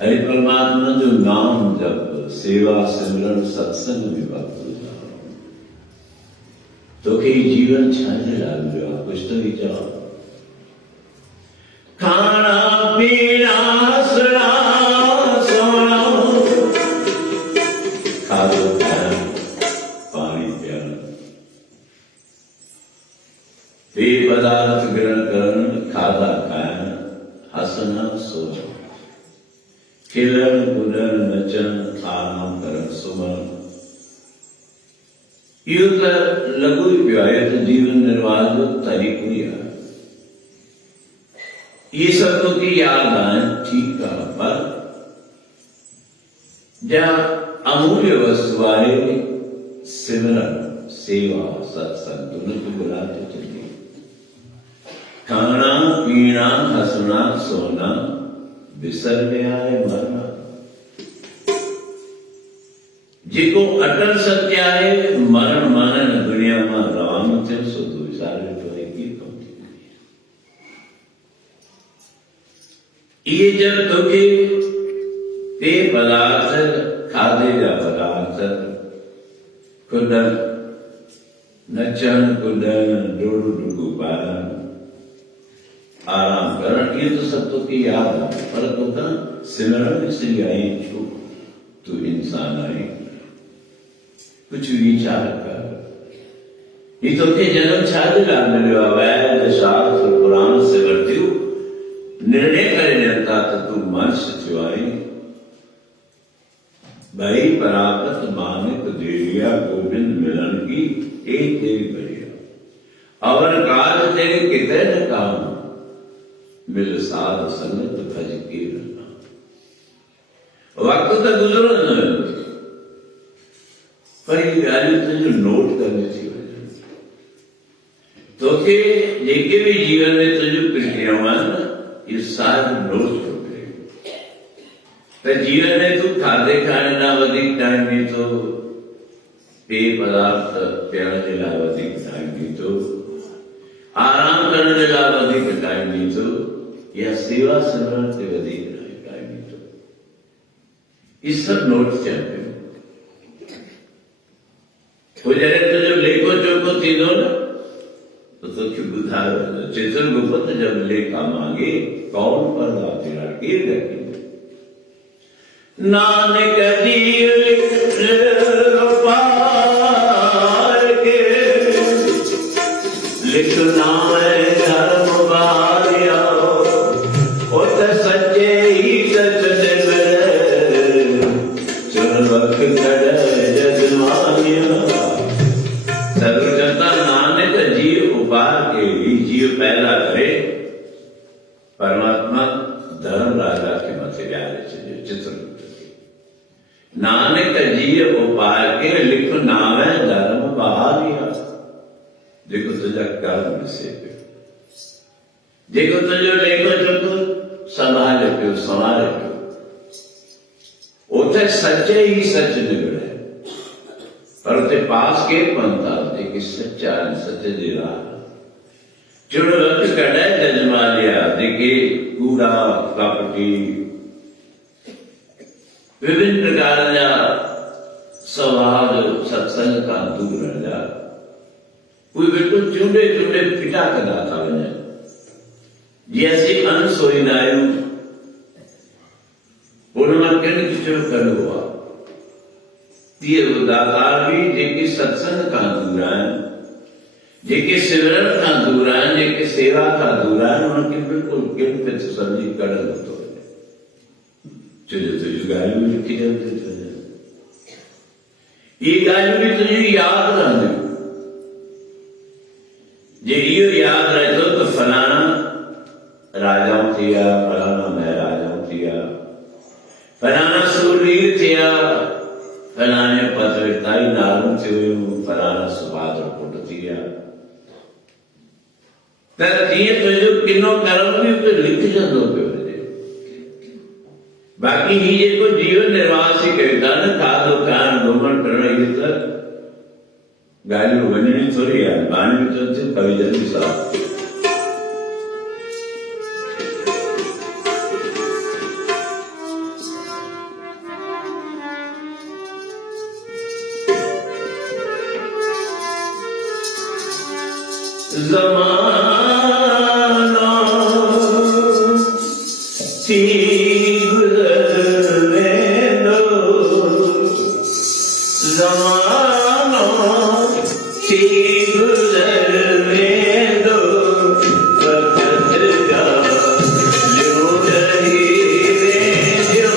हरि परमात्मा जो नाम जप सेवा सिमरन सत्संग में वक्त हो जाओ तो कई जीवन छाने लाग जाओ कुछ तो विचार खाना पीना सुना सोना खादो खाना पानी प्याना पेय पदार्थ ग्रहण करना खादा खाना हसना सोना खिलन कुदन नचन आराम करन सुमन युद्ध लघु व्यायत जीवन निर्वाह जो तरीको यार ये सब तो की याद आए ठीक है पर जहाँ अमूल्य वस्तु आए सिमरन सेवा सत्संग दोनों को बुलाते चलिए खाना पीना हंसना सोना विसर गया है मरना जिको अटल सत्य है मरण मानन दुनिया में राम थे सो तो विचार ये जब तुके ते पदार्थ खादे जा पदार्थ कुदन नचन कुदन डोडू डुगू पालन आराम करण ये तो सब तो की याद है पर तो का सिमरन इसलिए आई छू तू इंसान आई कुछ विचार कर ये तो के जन्म छाद लाने वैद शास्त्र पुराण से वर्त्यु निर्णय करे जनता तो तू मनुष्य चुआई भाई परापत मानिक देविया गोविंद मिलन की एक देवी बढ़िया अवर काज तेरे कितने न काम मिल साध संगत भज के रहना वक्त तो गुजरो न पर ये वैल्यू तुझे नोट करनी चाहिए तो के जेके भी जीवन में तुझे प्रक्रियावान ये सारे नोट कर तो जीवन में तू खाते खाने ना अधिक टाइम भी तो पेय पदार्थ प्याने ला अधिक टाइम भी तो आराम करने ला अधिक टाइम भी तो या सेवा सिमरन के अधिक टाइम भी तो इस सब नोट चाहते हो जाए तो जब लेको चौको तीनों ना तो क्यों बुधा चेतन गुप्त जब लेखा मांगे कौन पर दाते लड़के रखे नानक जी लिख जेको तुझा कर्म ॾिसे पियो, जेको तुंहिंजो लेखो चोखो संभाले पियो, संवारे पियो, उते सचे ही सच निकिरे। पर उते पास के पहुता जेके सच्चा आहिनि, सच जी राह चुड़ वक़्तु कॾहिं जजमालिया जेके कूड़ा कपटी विभिन्न प्रकार जा स्वभाव जो सत्संग खां दूर रहंदा, उहे बिल्कुलु चूंडे चूंडे फिटा कंदा था वञनि। जीअं असीं अन सोईंदा आहियूं, हुन मां किन किचिरो कढिबो आहे, तीअं दातार बि जेके सत्संग खां दूर आहिनि, जेके सिमरन खां दूर आहिनि, जेके सेवा खां दूर आहिनि, उन्हनि खे बिल्कुलु किन पिच सम्झी कढंदो थो वञे। छोजो तुंहिंजूं ॻाल्हियूं बि लिखिजनि थियूं वञनि, इहे ॻाल्हियूं बि तुंहिंजियूं यादि रहंदियूं। जे इहो यादि रहे थो त फलाणा राजाऊं थी विया, फलाणा महाराजाऊं थी विया, फलाणा सूरवीर थिया, फलाणे पतविरताई नारूं थी हुयूं, फलाणा सुभाद्र पुट थी विया, त तीअं तुंहिंजो किनो कर्म बि उते लिखजंदो पियो वञे। बाक़ी ही जेको जीवन निर्वाह से कयो था न, खाधो खाइण घुमण फिरण, इहे त ॻाल्हियूं वञणी थोरी आहे, बाणी बि चवनि थियूं कविजन बि साफ़। ज़माना थी गुज़रे दो, ज़माना थी गुज़रे दो, वक़्त का जो रही जो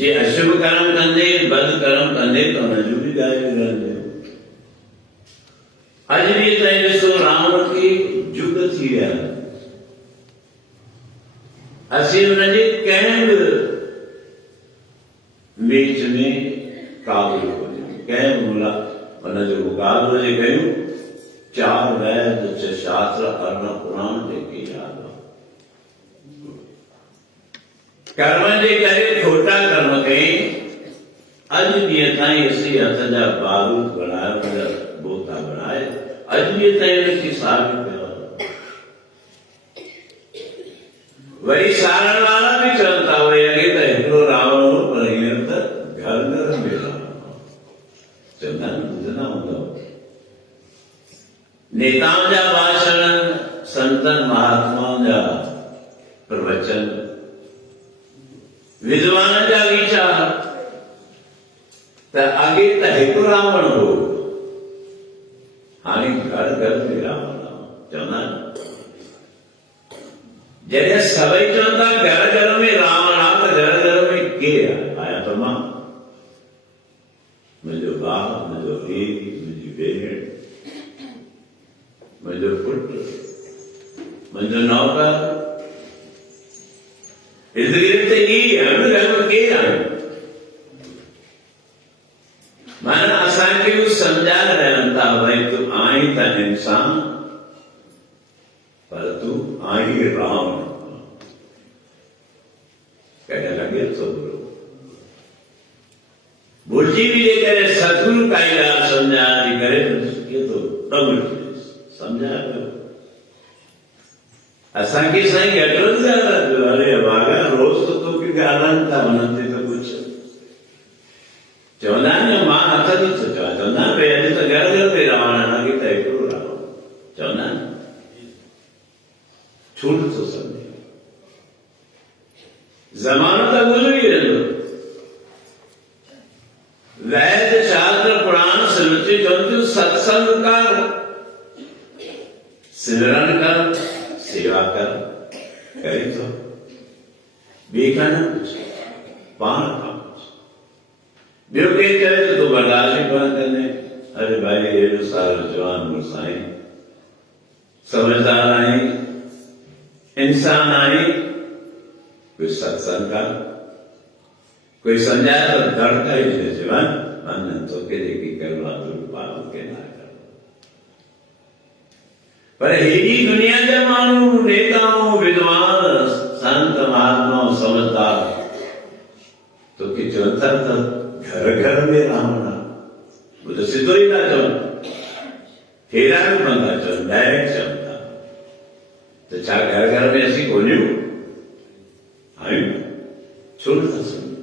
जे अशुभ कर्म कंदे बद कर्म कंदे तो नजू भी गाय रहंदे अज भी तय ॾिसो रावण खे जुग थी विया असीं हुनजे कंहिं बि मेच में क़ाबिल कोन्हे कंहिं बि हुनजो मुक़ाबिलो जे कयूं 4 वेद 6 शास्त्र 18 पुराण जेके यादि कर्म जे करे खोटा कर्म कई अज ॾींहं ताईं असीं हथ जा बारूद बनाए हुनजा बोता बनाए अज ॾींहं ताईं हुनखे साबित कयो वरी सारण वारा बि चवनि था भई अॻे त हिकिड़ो रावण हो पर हींअर त घर घर में रावण चवंदा आहिनि ॿुधंदा हूंदव नेताउनि जा भाषण संतनि महात्माउनि जा प्रवचन विद्वान जा वीचार त अॻे त हिकु रावण हो हाणे घर घर में रावण चवंदा आहिनि जॾहिं सभई चवनि था घर घर में रावण आहे त घर घर में केरु आहे आहियां त मां मुंहिंजो भाउ मुंहिंजो पीउ मुंहिंजी भेण मुंहिंजो पुटु मुंहिंजो नौकर इर्द गिर्द त ई घर में केरु आहे माना असांखे सम्झाए रहनि था भई तूं आहीं त इंसान पर तूं आहीं रावण कॾहिं लॻे थो बुरो भुलिजी बि जे करे सतगुरु काई ॻाल्हि सम्झाए थी करे कीअं थो डबल सम्झाए पियो असांखे साईं घटि वधि ॻाल्हाए पियो अरे भागा रोज़ त तोखे ॻाल्हाइनि था हुननि ते त कुझु चवंदा आहिनि मां हथ थी थो चवां चवंदा आहिनि भई अॼु त घर घर में रावण आहे अॻे त हिकिड़ो रावण चवंदा आहिनि छूट थो सम्झे ज़मानो त गुज़री वेंदो वैद शास्त्र पुराण स्मृति चवनि थियूं सत्संग कर सिमरन कर सेवा कर करे थो ॿिए खां न कुझु पाण खां ॿियो केरु चवे त तूं बर्दाश्त ई कोन कंदे अरे भाई हेॾो सारो जवान मुड़ुसु आहीं समझदार आहीं इंसान आहीं कोई सत्संग कर कोई सम्झाए त धड़का ई ॾिजे वञ तोखे जेकी करिणो आहे तूं पालन के न कर पर हेॾी दुनिया जा माण्हू नेताऊं विद्वान संत महात्माऊं समझदार तोखे चवनि था त घर घर में रावण आहे वो तो सिधो ही था चवनि हेरा बि कोन था चवनि डायरेक्ट चवनि था तो छा घर घर में असीं ॻोल्हियूं आहियूं, छो नथा सम्झूं?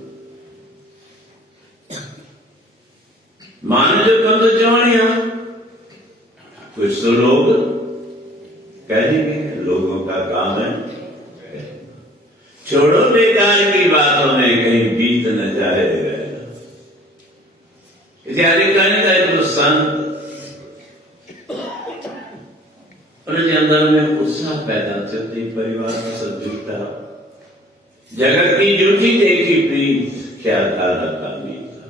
मान जो कम तो चवण ही है, कुछ तो लोग कहेंगे, लोगों का काम है। छोड़ो बेकार की बातों में कहीं बीत न जाए रहना। इत्यादि कहने का एक संत उनके अंदर में उत्साह पैदा चलती, परिवार का सदुपता, जगत की झूठी देखी प्रीत, क्या तारा का मीत था।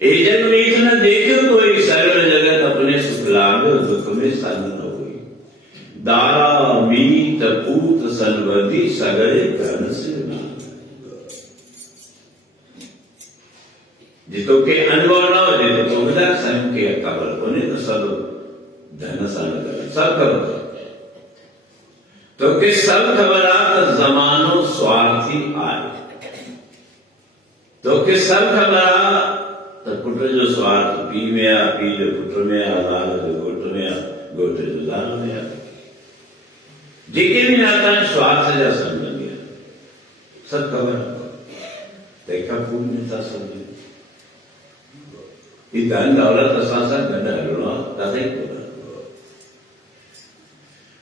ए जग मीत न देखो कोई, सर्व जगत अपने सुख लागे, दुख में संग न हुई। दारा मीत पूत सनवदी, सगळे धन से नाम। जितो के अनुभव न हो, जितो तो विदा स्वयं के खबर होने तो सब धन सन सब खबर तो के सब खबरात जमानो स्वार्थी आए, तो के सब खबरा तो पुट जो स्वार्थ पी में आ, पी जो पुट में आ, लाल जो गोट में आ, गोट जो लाल में आ, जेके भी नाता स्वार्थ जा संबंधी सब खबर देखा पूर्ण था समझे। ये धन दौलत असां सां गॾु हलणो आहे, तॾहिं कोन।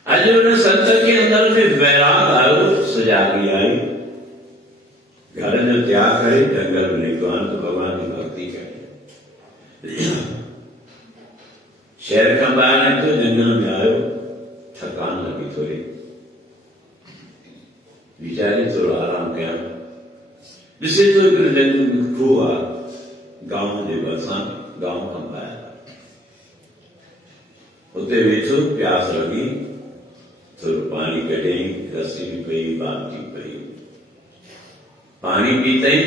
अॼु उन संत के अंदर में वैराग आयो, सजागी आई, घर जो त्याग करे जंगल में निकलो तो भगवान की भक्ति करे। शहर खां ॿाहिरि निकितो, जंगल में आयो, थकान लगी थोड़ी, विचारी थोड़ा आराम कया, ॾिसे तो हिकिड़े जंगल में खूह आहे, गांव जे भरिसां, गांव खां ॿाहिरि। उते वेठो, प्यास लगी, थोड़ो पानी कढियई, रसी भी पई, बाल्टी पई, पानी पीतई,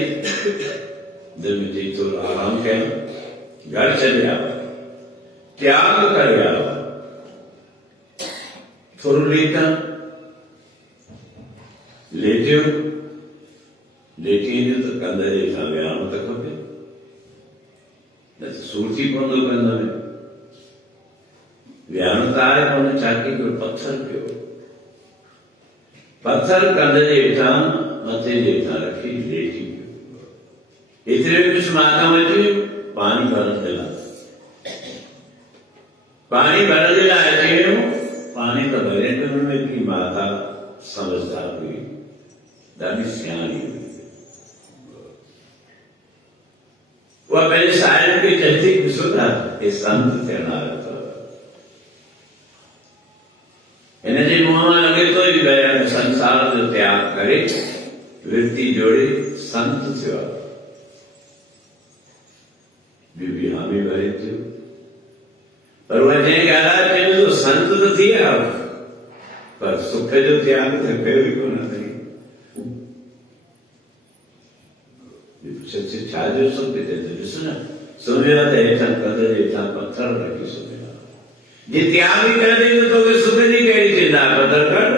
दिल में चई थोड़ो आराम कया, घर चले आवा, त्याग करे आवा, थोड़ो लेटा, लेटियो, लेटी जो तो कंध जे हेठां वियाणो त खपे, न त सूर थी पवंदो कंध में। वियाणो त आहे कोन, चाकी को पत्थर पियो, पत्थर कंध जे हेठां, मथे जे हेठां रखी लेटी पियो। एतिरे में कुछ माता अची, पानी भरण जे लाइ, पानी भरण जे लाइ अची वियो, पानी त भरे पियो, हुनमें की माता समझदार हुई, ॾाढी सियाणी हुई। वह पंहिंजे साहिब खे चएथी, ॾिसो था हे संत थियण वारो अथव, हिन जे मुंहं मां लॻे थो ही संसार जो त्याग करे वृत्ति जोड़े संत थियो आहे। बीबी हामी भरे थियो, पर वह जंहिं ॻाल्हाए चयो तो संत तो थी विया, पर सुख जो त्याग त कयो ई कोन अथई। सच्चे छा जो सुख हिते ॾिस न, सुम्हियो त हेठां कंध जे हेठां पत्थर रखी सुम्हियो आहे। जे त्याग ई करे ॾे तो तोखे सुख जी कहिड़ी चिंता, पत्थर कढ,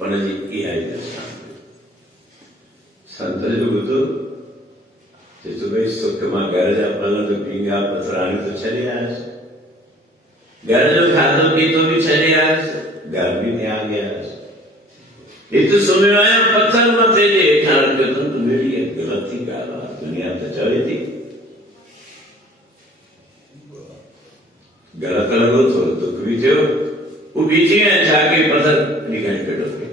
हुनजी इहा ई दशा। संत जो ॿुधो, चए तो भई सुख मां घर जा पलंग पींगा पथराणी तो छॾे आयसि, घर जो खाधो पीतो भी छॾे आयसि, घर भी त्याग आयसि, हिते सुम्हियो आहियां पत्थर मथे जे हेठां रखियो अथमि, तुंहिंजी ग़लति ॻाल्हि आहे, दुनिया त चवे थी। ग़लति लॻो, थोरो दुख भी थियो, हू बीठी ऐं छा कई, पत्थर निकिरी कढो पियो।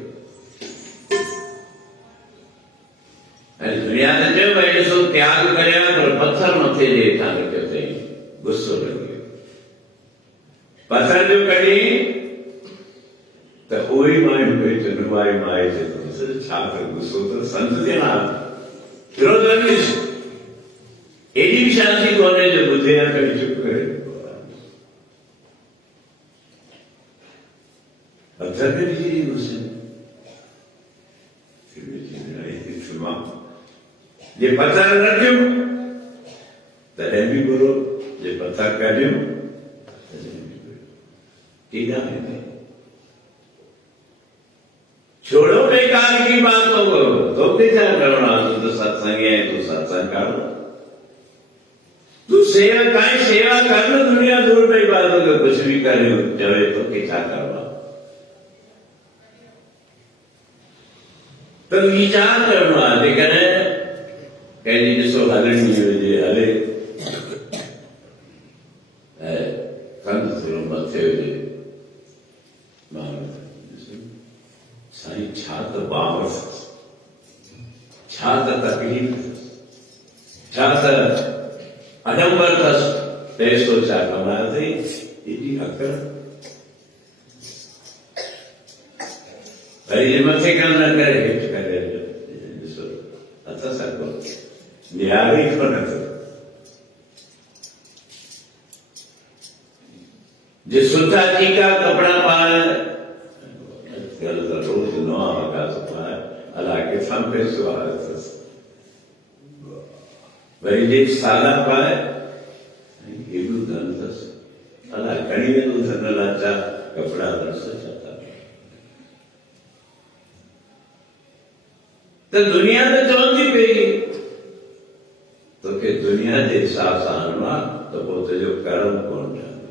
ऐं दुनिया त चयो भई ॾिसो त्याग करिया, पर पत्थर मथे जे हेठां रखियो अथई, गुस्सो लॻी वियो। पत्थर जो कढी त उहे मायूं पई चुनवाई माए चयो छा कर, गुस्सो तो संत थियण वारो, विरोध लॻीस, एॾी बि शांती कोन्हे जो ॿुधे या करे चुप करे। पत्थर खे ॾिसी गुस्से में जे पत्थर रखियो तॾहिं बि बुरो, जे पत्थर कढियो तॾहिं बि बुरो। केॾा में छोड़ो बेकार की बातों को, तो क्या करना, तू तो सत्संग है, तू सत्संग कर, तू सेवा काई सेवा कर लो, दुनिया दूर पे बातों को कुछ भी करे, जब तो क्या करवा, तो विचार करणो आहे जेकॾहिं कंहिंजी ॾिसो हलणी हुजे हले ऐं कंधु थोरो मथे हुजे माण्हू साईं छा त बावर अथसि छा त तकलीफ़ अथसि छा त अडंबर अथसि पैसो छा कमायो अथई एॾी अकड़ वरी जे मथे कम न करे हेठि करे ॾिसो अथसि अको निहारे ई कोन थो जे सुठा ठीका कपिड़ा पाए अॼुकल्ह त रोज़ नवां वॻा पाए अलाए किथां पैसो आयो अथसि वरी जे सादा पाए हेॾो धन अथसि अलाए खणी वेंदो धन लाचा कपिड़ा वरस छा था त दुनिया त चवंदी पई तोखे दुनिया जे हिसाब सां हलणो आहे त पोइ तुंहिंजो कर्म कोन ठहंदो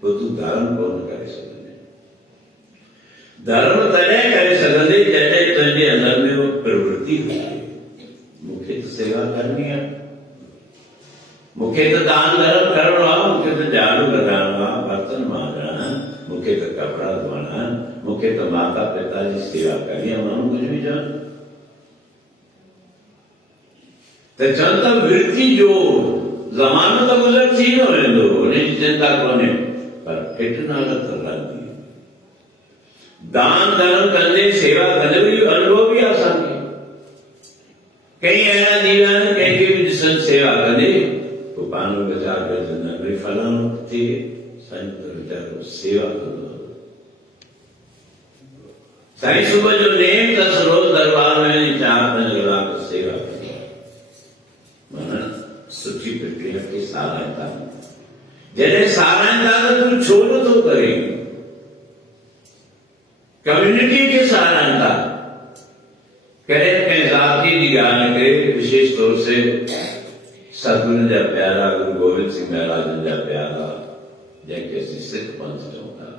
पोइ तूं धर्म कोन करे सघंदे धर्म तॾहिं करे सघंदे जॾहिं तुंहिंजे अंदर में उहो प्रवृत्ति हुजे मूंखे त सेवा करणी आहे मूंखे त दान धर्म करणो आहे मूंखे त झाड़ू लॻाइणो आहे बर्तन मांजणा मूंखे त कपिड़ा धोइणा मूंखे त माता पिता जी सेवा करणी आहे माण्हू कुझु बि चवनि त चवनि था वृत्ति जो ज़मानो त गुज़र थी न वेंदो उनजी चिंता कोन्हे पर फिट न हालत रहंदी दान धर्म कंदे सेवा कंदे इहो अनुभव बि आहे असांखे कई अहिड़ा जीव आहिनि कंहिंखे बि ॾिसनि सेवा कंदे पोइ पाण वीचार करे चवंदा भई फलाणो थिए साईं त वीचारो सेवा कंदो साईं सुबुह जो नेम अथसि रोज़ दरबार में 4-5 कलाक सेवा कंदो माना सुठी प्रक्रिया खे साराइनि था जॾहिं साराइनि था त तूं छो नथो करे कम्युनिटी खे साराइनि था कॾहिं कंहिं ज़ाति जी ॻाल्हि न करे विशेष तौर से सतगुरु जा प्यारा गुरु गोविंद सिंह महाराजनि जा प्यारा जंहिंखे असीं सिख पंथ चऊं था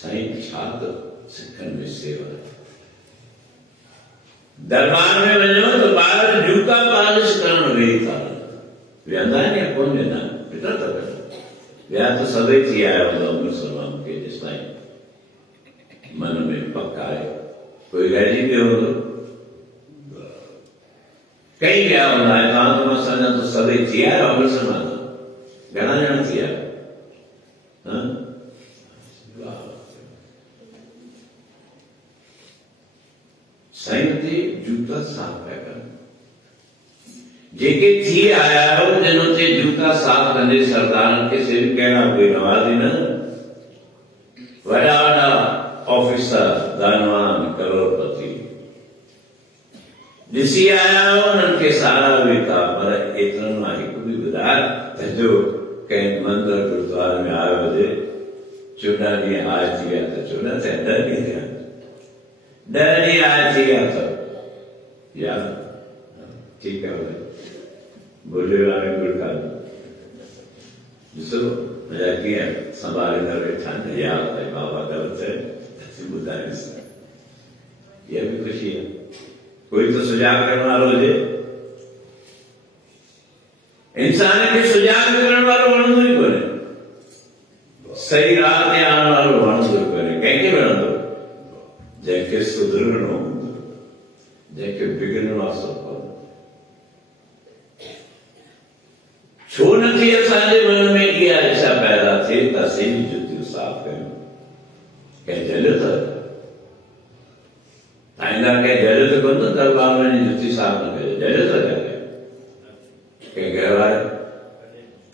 साईं छा त सिखनि में सेवा दरबार में वञो त ॿार जूता पालिश करण वेही था वेहंदा आहिनि या कोन वेहंदा आहिनि ॾिठो अथव विया त सभई थी आया हूंदा मुस्लमान खे जेसि ताईं मन में पक आहे कोई रहिजी पियो हूंदो कई विया हूंदा तव्हां त मां सम्झां त सभई थी आया मुस्लमान घणा ॼणा थी आया साईं ते जूता साफ़ पिया कनि जेके थी आया आहियो जिन ते जूता साफ़ कंदे सरदारनि खे सिर्फ़ु कहिड़ा कोई नवाज़ी न वॾा वॾा ऑफिसर धनवान करोड़पति ॾिसी आया आहियो उन्हनि खे सारा वेठा पर एतिरनि मां हिकु बि ॿुधाए त जो कंहिं मंदरु गुरुद्वारे में आयो हुजे 14 ॾींहं आया थी विया त 14 थिया 10 ॾींहं थिया 10 ॾींहं आया थी विया त यार ठीकु आहे भले बोले वारे गुरु ॾिसो मुंहिंजा कीअं संभालींदा वेठा आहिनि यार भई बाबा ग़लति आहे ॿुधायोसि इहा बि ख़ुशी आहे कोई तो सुजाग करण वारो हुजे इंसान खे सुजाग करण वारो वणंदो ई कोन्हे सही राह ते आणण वारो वणंदो ई कोन्हे कंहिंखे वणंदो जंहिंखे सुधरणो हूंदो जंहिंखे बिगड़णो आहे सो छो नथी असांजे मन में इहा इच्छा पैदा थिए त असीं बि जुतियूं साफ़ कयूं कंहिं जलियत आईंदा कंहिं जलियत कोन दरबार में जुती साफ़ न कयो जलियत कंहिं घर वारे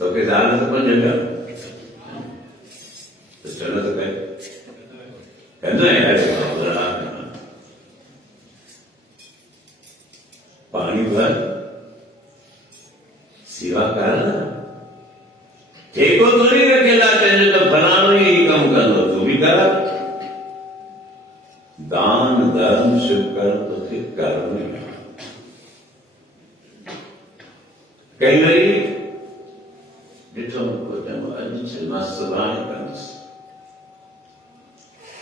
तोखे ज़ाल त कोन जॻह त चलो त कयो कंदो पाणी भर सेवा कर ठेको थोड़ी रखेला कंहिंजो त फलाणो ई कमु कंदो तूं बि कर दान धर्म शुभ कर्म तोखे करणो ई कई बारी ॾिठो अॼु मां सुभाणे कंदुसि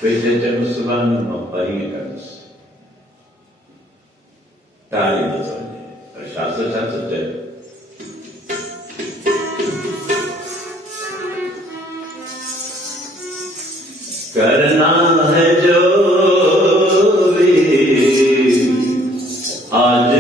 कोई चए सुभाणे मां परीहं कंदुसि टाळी बसवणे शास्त्रात सत्य करना है जो भी आज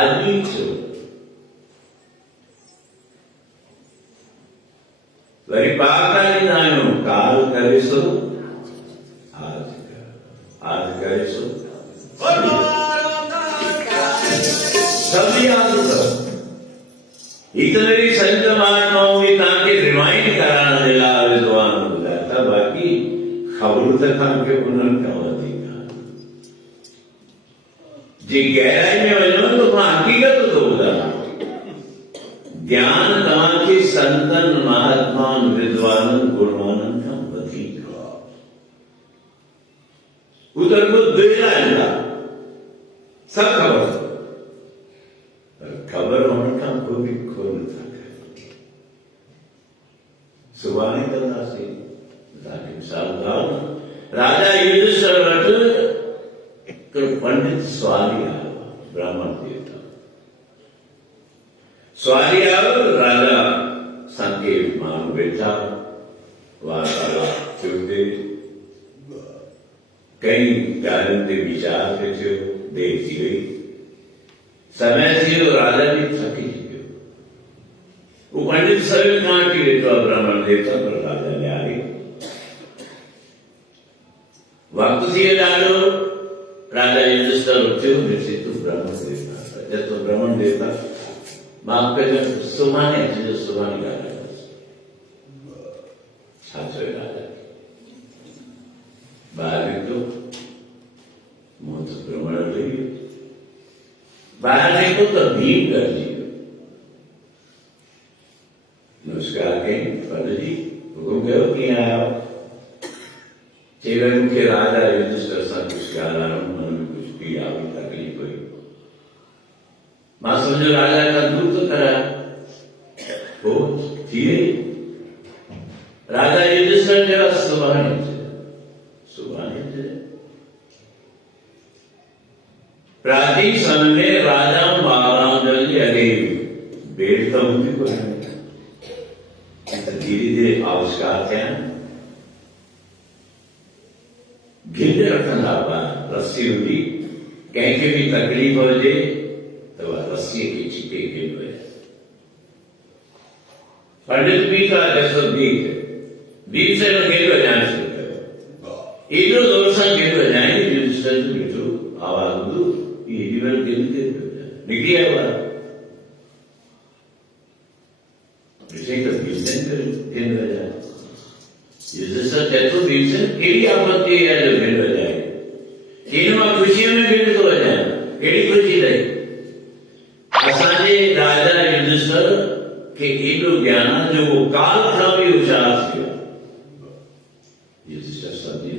आदमी छो वरी पाका ॾींदा काल करे सो आज करे सो सब याद करो। इतने संत महात्माओं भी ताके रिमाइंड कराने जे लाइ विद्वान ॿुधाया बाक़ी ख़बर त तव्हांखे उन्हनि खां वधीक जी गहराई में वञो तो मां हक़ीक़त थो ॿुधायां। ज्ञान तव्हांखे संतनि महात्माउनि विद्वाननि गुरुआननि खां वधीक हू त रुॻो दिलि आहिनि था सभु ख़बर पर ख़बर हुअण खां पोइ बि खोल नथा कयो। सुभाणे कंदासीं तव्हांखे मिसाल ॿुधायो राजा युधिष्ठिर वटि हिकिड़ो पंडित सवाली आयो ब्राह्मण देवता सवाली आयो राजा सां के माण्हू वेठा वार्तालाप थियो कई ॻाल्हियुनि ते वीचार पियो थियो देर थी वई समय थी वियो राजा बि थकी चुकियो वो पंडित सवेल खां अची वेठो आहे ब्राह्मण देवता पर राजा न्यारी वक़्तु थी वियो ॾाढो राजा युधिष्ठिर उथियो ॾिसी तूं ब्राह्मण देवता जब तो ब्राह्मण देवता माफ़ कजो सुभाणे अचिजो सुभाणे ॻाल्हाईंदासीं छा चयो राजा ॿाहिरि निकितो मुंहुं त ब्राह्मण लही वियो ॿाहिरि निकितो त भीम गॾिजी वियो नमस्कार कई पंडित जी हुकुम कयो कीअं आहियो चई वरी मूंखे राजा युधिष्ठिर सां कुझु ॻाल्हाइणो मन में कुझु पीड़ा हुई तकलीफ़ हुई मां सम्झो राजा खां दूर थो करायां पोइ थी वई राजा युधिष्ठिर चयो सुभाणे प्राचीन समय में राजा महाराजा जी अॻे बेड़ त हूंदी कोन धीरे धीरे आविष्कार थिया गिल रखंदा हुआ रस्सी हूंदी कंहिंखे बि तकलीफ़ हुजे त उहा रस्सीअ खे छिके गिल वञे पंडित बि था जसो बीच से गिल वॼाइण शुरू कयो एॾो ज़ोर सां गिल वॼाई युधिष्ठिर जो ॾिठो आवाज़ ॿुधो गिल निकिरी आयो आहे युधिष्ठिर चए थो भीमसेन कहिड़ी आपत्ति आहे जो गिल वॼाए चई मां ख़ुशीअ में गिल थो वॼायां कहिड़ी ख़ुशी अथई असांजे राजा युधिष्ठिर खे एॾो ज्ञान आहे जो वो काल खां बि होशियार थी वियो युधिष्ठिर सम्झी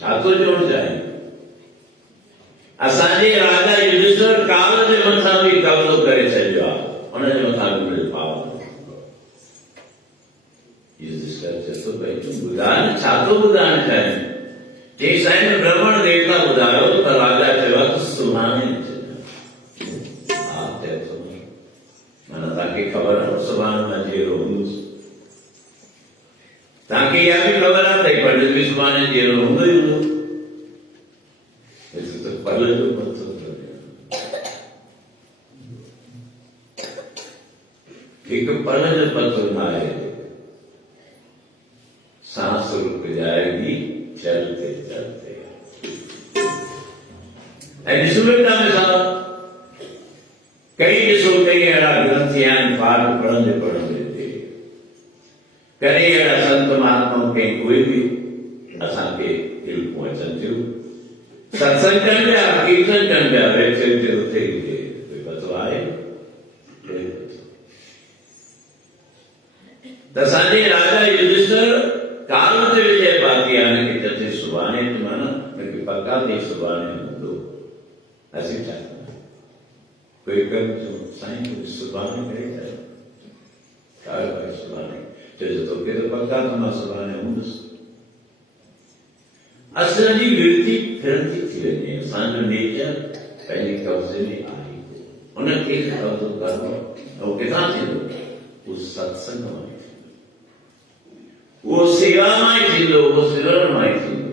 छा थो चवणु चाहे असांजे राजा युधिष्ठिर काल जे मथां बि कब्ज़ो करे छॾियो आहे हुनजे मथां बि मिल पाव युधिष्ठिर चए थो भई तूं ॿुधाए छा थो ॿुधाइणु चाहीं चई साईं ब्राह्मण देवता ॿुधायो त राजा चयो आहे त सुभाणे हा चए थो माना तव्हांखे ख़बर आहे सुभाणे मां जहिड़ो हूंदुसि तव्हांखे इहा बि ख़बर आहे त पंडित बि सुभाणे जहिड़ो हूंदो ई हूंदो पल जो मथो हिकु पल जो पतो न आहे सांस रुक जाएगी चलते चलते ऐं ॾिसो बेटा मिसाल कई ॾिसो कई अहिड़ा ग्रंथी आहिनि पाठ पढ़ंदे पढ़ंदे कॾहिं अहिड़ा संत महात्माऊं कंहिं कोई बि असांखे इल्मूं अचनि थियूं सत्संग कनि पिया कीर्तन कनि पिया वेठे वेठे उते कोई पतो आहे त असांजे राजा युधिष्ठिर काल ते विजय पाती आहे कि जथे सुभाणे माना मूंखे पका थी सुभाणे हूंदो असीं छा कोई कमु साईं कुझु सुभाणे करे छा सुभाणे चइजो तोखे त पका त मां सुभाणे हूंदुसि असांजी विरती फिरंदी थी वञे असांजो नेचर पंहिंजे कब्ज़े में आहे हुनखे कब्ज़ो करणो ऐं किथां थींदो उहो सत्संग मां वो सेवा मां ई थींदो वो सिमरण मां ई थींदो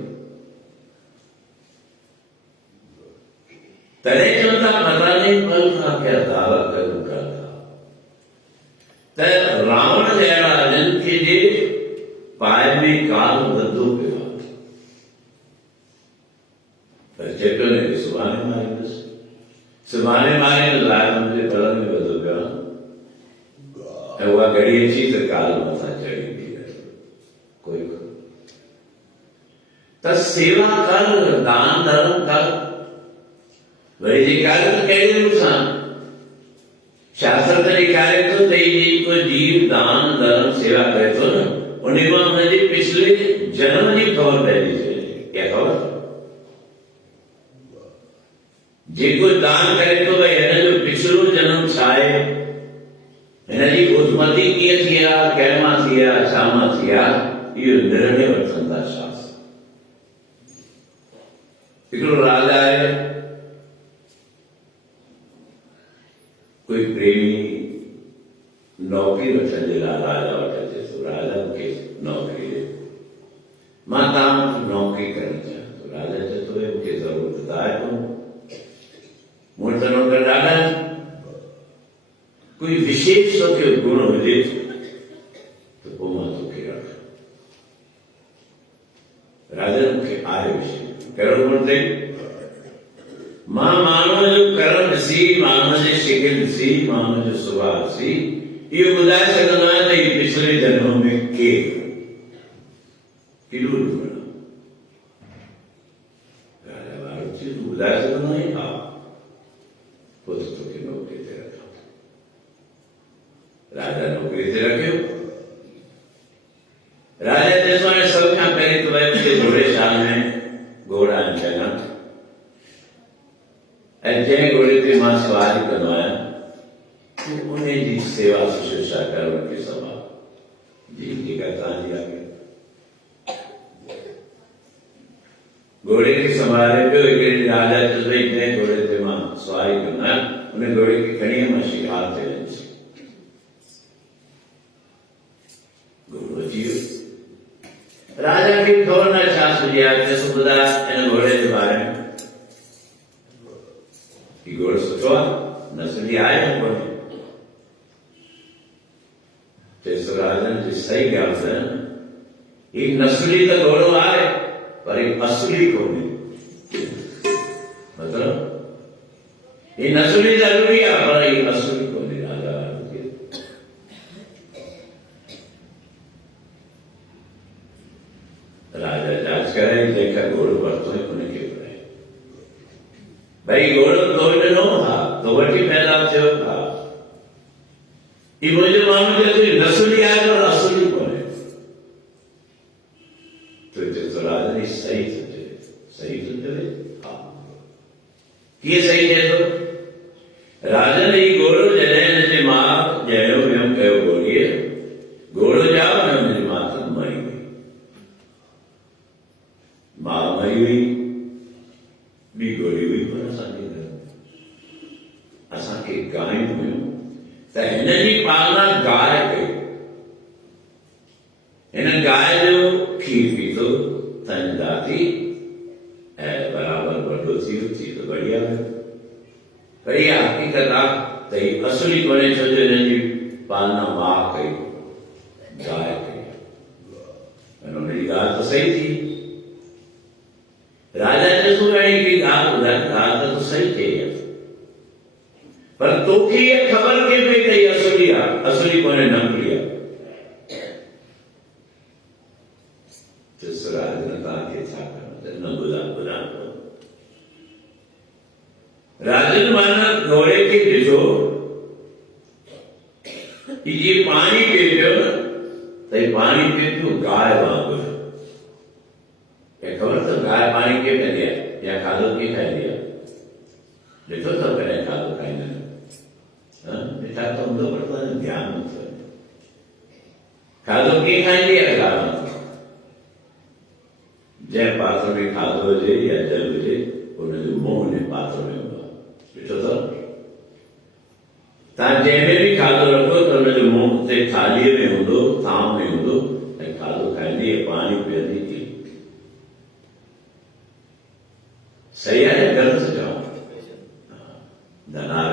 तॾहिं चवनि था नहीं पल का क्या दावा करूं था त रावण जहिड़ा जिनखे जे पाए में काल बंदो पियो आहे पर चए पियो न सुभाणे मारींदुसि सुभाणे मारींदुसि लाइ मुंहिंजे पल में बंदो पियो आहे ऐं उहा घड़ी अची त काल मथां चढ़ी बीह कोई त सेवा कर दान धर्म कर वरी ॾेखारे त कहिड़े रूप सां शास्त्र त ॾेखारे थो त जेको जीव दान धर्म सेवा करे थो न उन मां हुनजे पिछले जन्म जी ख़बर पइजी थी वञे क्या ख़बर जेको दान करे थो भई हिन जो पिछलो जन्म छा आहे हिन जी उत्पत्ति कीअं थी आहे कंहिं मां थी आहे छा मां थी आहे इहो निर्णय वठनि था शास्त्र हिकिड़ो राजा आहे कोई प्रेमी नौकरी वठण जे लाइ राजा वटि अचे थो राजा मूंखे नौकरी ॾे मां तव्हां नौकरी करणु चाहियां थो राजा चए थो मूंखे ज़रूरत आहे कोन मूं वटि नौकर ॾाढा कोई विशेष तोखे गुण हुजे त पोइ मां तोखे रख राजा मूंखे आहे विशेष कहिड़ो गुण अथई मां माण्हूअ जो कर्म ॾिसी माण्हूअ जे शिकिल ॾिसी माण्हूअ जो सुभाउ ॾिसी इहो ॿुधाए सघंदो आहियां त हीउ पिछले जन्म में केरु केॾो ॾुखणो राजा वारो चई तूं ॿुधाए सघंदो आहीं हा पोइ त तोखे नौकरी ते रखां राजा नौकरी ते रखियो राजा चएसि हाणे सभ खां पहिरीं त भई मुंहिंजे घोड़े शाल में घोड़ा आहिनि चङा ऐं जंहिं घोड़े ते मां सवारी कंदो आहियां तूं उन जी सेवा शुश्रूषा कर उनखे संभाल जी जेका तव्हांजी आहे घोड़े खे संभाले पियो हिकिड़े राजा चयसि भई जंहिं घोड़े ते मां सवारी कंदो आहियां उन घोड़े खे खणी मां शिकार ते वञसि घोड़ो अची वियो राजा खे ख़बर न छा सुझी आहे चयसि ॿुधाए हिन घोड़े जे बारे में ही घोड़ो सुठो आहे नसली आहे या कोन्हे चएसि राजन जी सही ॻाल्हि अथनि ही नसली त घोड़ो आहे पर ही असली कोन्हे मतिलब ही नसली ज़रूरी आहे पर ही असली कोन्हे राजा राजा जांच करे जंहिंखां घोड़ो वरितो उनखे घुराए भई घोड़ो तो ॾिनो हा तो वठी पैदा थियो हा ही मुंहिंजो माण्हू चए थो नसली आहे पर असली कोन्हे तो चए थो राजा जी सही थो चवे हा कीअं सही चए थो राजन ही घोड़ो जॾहिं हिनजे माउ जहिड़ो वियम कयो घोड़ीअ घोड़ो जाओ न हुनजी माउ त मरी वई माउ मरी वई ॿी घोड़ी हुई पर असांजे घर असांखे गांयूं हुयूं त हिन जी पालना गाय कई हिन गाय जो खीर पीतो तन दाती ऐं बराबरि वॾो थी त बढ़िया हुयो पर इहा हक़ीक़त आहे त ही असली कोन्हे छो जो हिन जी पालना माउ कई गाय कई हुनजी ॻाल्हि त सही थी राजा ने तूं हिकिड़ी ॻाल्हि ॿुधाए ॻाल्हि त तूं सही चई आहे पर तोखे इहा ख़बर कीअं पई त हीअ असली आहे असली कोन्हे नकली आहे राज ने तव्हांखे छा करणो न ॿुधां राजन माना घोड़े खे ॾिठो ही जीअं पाणी पीए पियो न त ही पाणी पीए पियो गाय वांगुरु खबर तो गाय पानी के पी दिया या खाधो की खाई दिया ॾिठो तो कॾहिं खाधो खाईंदा ॾिठा त हूंदो पर तव्हांजो ध्यानु नथो खाधो कीअं खाईंदी आहे गाय जंहिं पात्र में खाधो हुजे या जल हुजे हुनजो मुंहुं हुन पात्र में हूंदो आहे ॾिठो अथव तव्हां जंहिंमें बि खाधो रखो त हुनजो मुंहुं हुते थालीअ में हूंदो थाम में हूंदो ऐं खाधो खाईंदी ऐं पाणी पीअंदी थी सही है गलत जाओ धना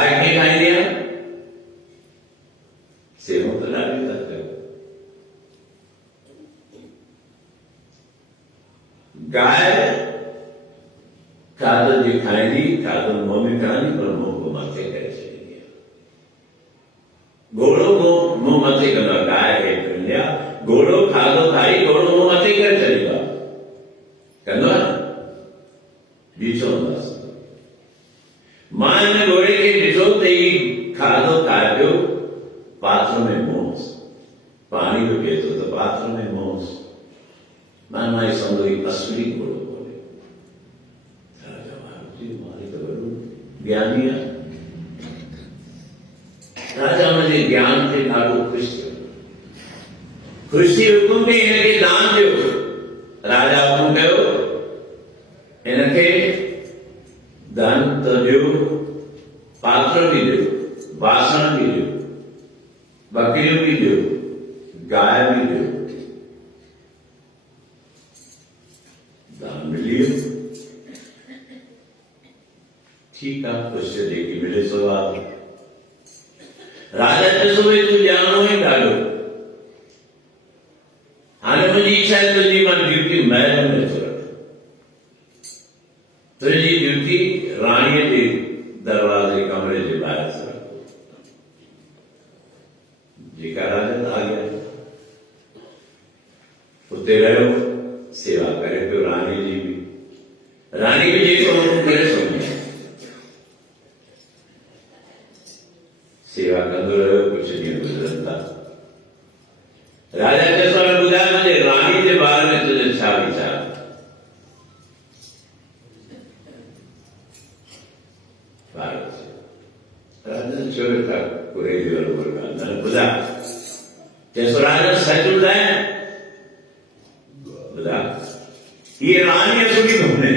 गाय खे खाईंदी आहे सेवो त ॾाढी था कयो। गाय खाधो जी खाईंदी, खाधो मुंह में खणंदी पर मुंह को मथे करे छॾींदी आहे। घोड़ो मुंह मथे कंदो आहे, गाय हेठि वेंदी आहे, घोड़ो खाधो खाई घोड़ो मुंह मथे करे छॾींदो आहे, कंदो आहे न, बीठो हूंदासीं। मां हिन घोड़े खे ॾिठो त ही खाधो खाए पियो, पात्र में मोस, पाणी बि पीए थो त पात्र में मोस, मां सम्झो ही असली घोड़ो कोन्हे। राजा महाराज मारे त वॾो ज्ञानी आहे। राजा हुनजे ज्ञान ते ॾाढो ख़ुशि थियो, ख़ुशि थी हुकुम कई हिनखे दान ॾियो। राजा हुकुम कयो हिनखे दान त ॾियो, पात्र बि ॾियो, बासण बि ॾियो, बकरियूं बि ॾियो, गाय बि ॾियो। दान मिली वियो, ठीकु आहे, ख़ुशि जेकी मिले सो आहे। राजा ॾिसो भई तूं ॼाणो ई ॾाढो, हाणे मुंहिंजी इच्छा आहे तुंहिंजी मां ड्यूटी महल में थो रखां, तुंहिंजी ड्यूटी राणीअ जे दरवाजे कमरे जे ॿाहिरि थो रखां। जेका राजा त आज्ञा उते रहियो, सेवा करे पियो राणी जी बि, राणी बि जेको हुकुम करे सुम्ही, सेवा कंदो रहियो। कुझु ॾींहं गुज़रनि था। राजा चएसि हाणे ॿुधाए मुंहिंजे राणी जे बारे में तुंहिंजो छा वीचार? राजा छो वेठा पूरे जी बरोबर ॻाल्हि ॿुधाए? चएसि राजा सच ॿुधाए, ॿुधाए ये रानी असुली कोन्हे,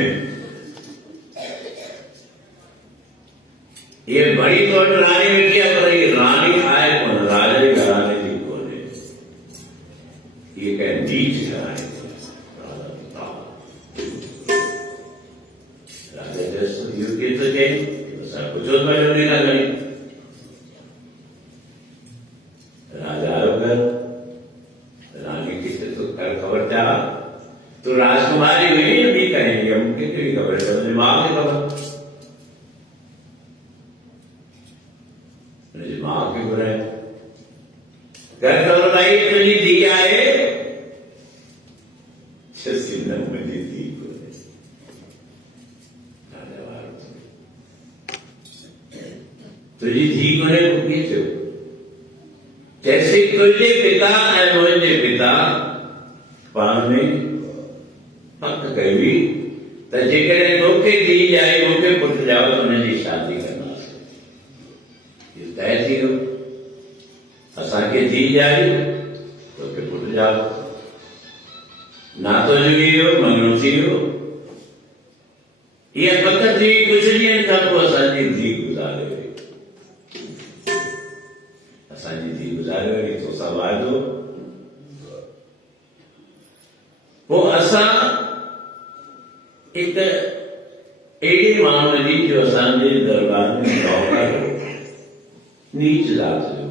ये बड़ी तो रानी वेठी आहे पर ये रानी आहे कोन, राजा जी घराने जी कोन्हे, ये कंहिं नीच घराने जी। राजा चएसि इहो केरु थो चए? असां पुछो पिया न खणी। राजा आयो घर, रानी खे चए थो ख़बर थिया तूं राजकुमारी हुई न ॿी कहीं, मूंखे कहिड़ी ख़बर? मुंहिंजी माउ खे ख़बर, मुंहिंजी माउ खे घुराए घर ख़बर पई तुंहिंजी धीउ आहे। चएसि न मुंहिंजी धीउ कोन्हे। तुंहिंजी धीउ कोन्हे पोइ कीअं थियो? चएसि तुंहिंजे पिता ऐं मुंहिंजे पिता पाण में पक कई हुई त जेकॾहिं तोखे धीउ ॼाई मूंखे पुटु ॼाओ त हुनजी शादी कंदासीं। इहो तय थी वियो, असांखे धीउ ॼाई तोखे पुटु ॼाओ, नातो जुड़ी वियो, मङणो थी वियो। इहा पक थी कुझु ॾींहंनि खां पोइ असांजी धीउ गुज़ारे वई, असांजी धीउ गुज़ारे वई, तोसां वाइदो। पोइ असां हिकु अहिड़े माण्हूअ जी जो असांजे दरबार में नौकर हो, नीच ज़ात जो,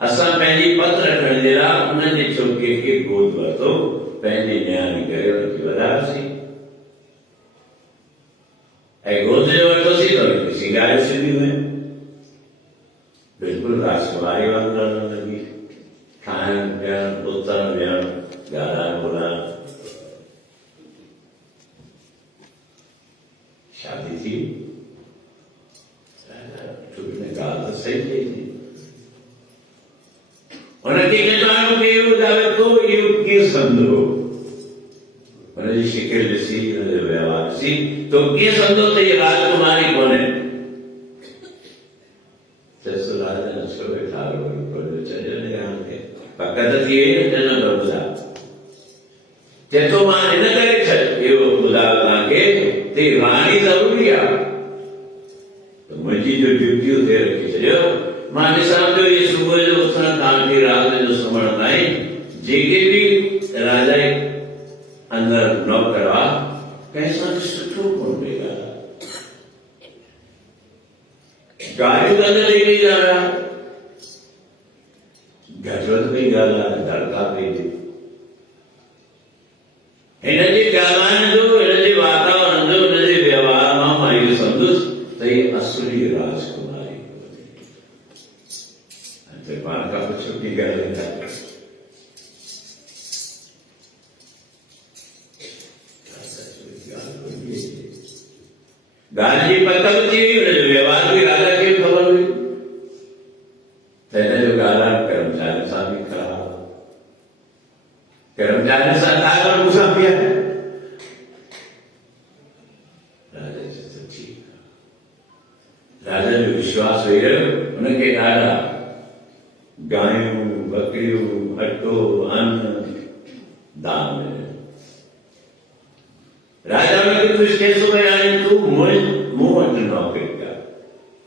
असां पंहिंजी पत रखण जे लाइ उनजे छोकिरे खे गोद वरितो, पंहिंजे नियाणी करे हुनखे वधायोसीं ऐं गोद जो वरितोसीं त हुनखे सिंगारियोसीं बि हुयूं, बिल्कुलु राजकुमारी वांगुरु हलण लॻी, खाइण पीअण, उथण वेहण, ॻाल्हाइण ॿोलाइण। शादी थी, ॻाल्हि त सही चई थी। हुनखे चवणो कि इहो ॿुधायो तो इहो कीअं सम्झो, हुनजी शिकिल ॾिसी, हुनजो व्यवहार ॾिसी तो कीअं सम्झो त इहा राजकुमारी कोन्हे? चएसि राजा न छो वेठा पक त थी वई न, न ॿुधायो। चए थो मां हिन करे इहो ॿुधायो तव्हांखे त राणी ज़रूरी आहे, त मुंहिंजी जो ड्यूटी हुते रखी छॾियो। मां ॾिसां पियो इहे सुबुह जो उथण खां वठी राति जो सुम्हण ताईं जेके बि राजा जे अंदरि नौकर आहे कंहिं सां सुठो कोन पिए ॻाल्हाए, गाड़ी का लेके जा रहा गजवत में गाला धड़का पे हिनजे गालान जो हिनजे वातावरण जो हिनजे व्यवहार में मां इहो संदुसि त हीअ असुली राजकुमारी ते पाण खां कुझु सुठी ॻाल्हि न ॻाल्हि जी पक बि थी वई हुनजो व्यवहार बि राजा खे ख़बर हुई त हिनजो ॻाल्हाइण कर्मचारी सां बि ख़राब कर्मचारी सां छा मूंसां बि आहे राजा चयो त ठीकु आहे राजा जो विश्वास हुई रहियो हुनखे ॾाढा गायूं बकरियूं अटो अन्न दान मिलियो राजा हुनखे ख़ुशि थिए थो भई हाणे तूं मूं वटि नौकिरी कर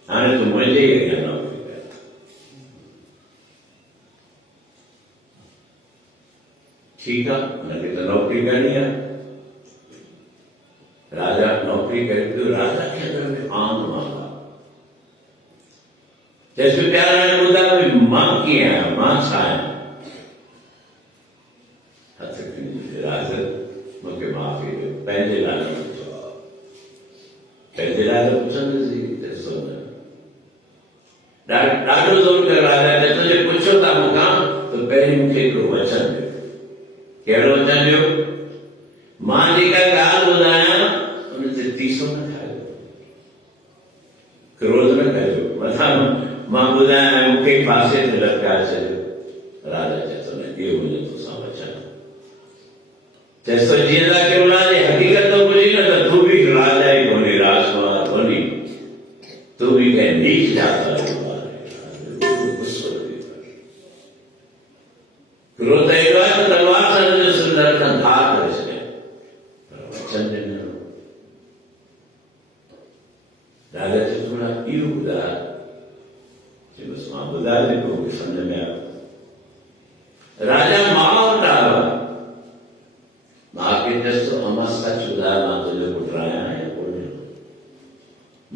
हाणे तूं मुंहिंजे ई अॻियां नौकिरी कर ठीकु आहे हुनखे त नौकिरी करणी आहे राजा नौकिरी करे पियो राजा खे अंदरि में आंग मांग चएसि पियो प्यारा हाणे ॿुधायो भई मां कीअं आहियां मां छा आहियां हथ खणी राजा मूंखे माफ़ी ॾियो पंहिंजे लाइ पंहिंजे लाइ त पुछंदुसि ॾाढो ज़ोर कयो राजा चए तुंहिंजे पुछो था मूंखां त पहिरीं मूंखे हिकिड़ो वचन ॾियो कहिड़ो वचन ॾियो मां जेका ॻाल्हि ॿुधायां उन ते तीसो न खाइजो क्रोध न कजो मथां मां ॿुधायां मूंखे पासे ते लटकाए छॾियो राजा चए थो न इहो मुंहिंजो तोसां वचन चएसि थो जीअं त केवला जी हक़ीक़त तो ॿुधी न त तूं बि राजा ई कोन्हे राजकुमार कोन्हे तूं बि कंहिं नीच जात जो क्रोध एॾो आहे त तलवार सां हुनजो सिर खां धार करे छॾियो पर वचन ॾिनो राजा चयो थोरा इहो ॿुधाए चयो बसि मां ॿुधाए ॾिनो मूंखे सम्झ में आयो राजा मां वटि आयो मां खे चयसि थो अमां सच ॿुधाए मां तुंहिंजो पुटु आहियां या कोन्हे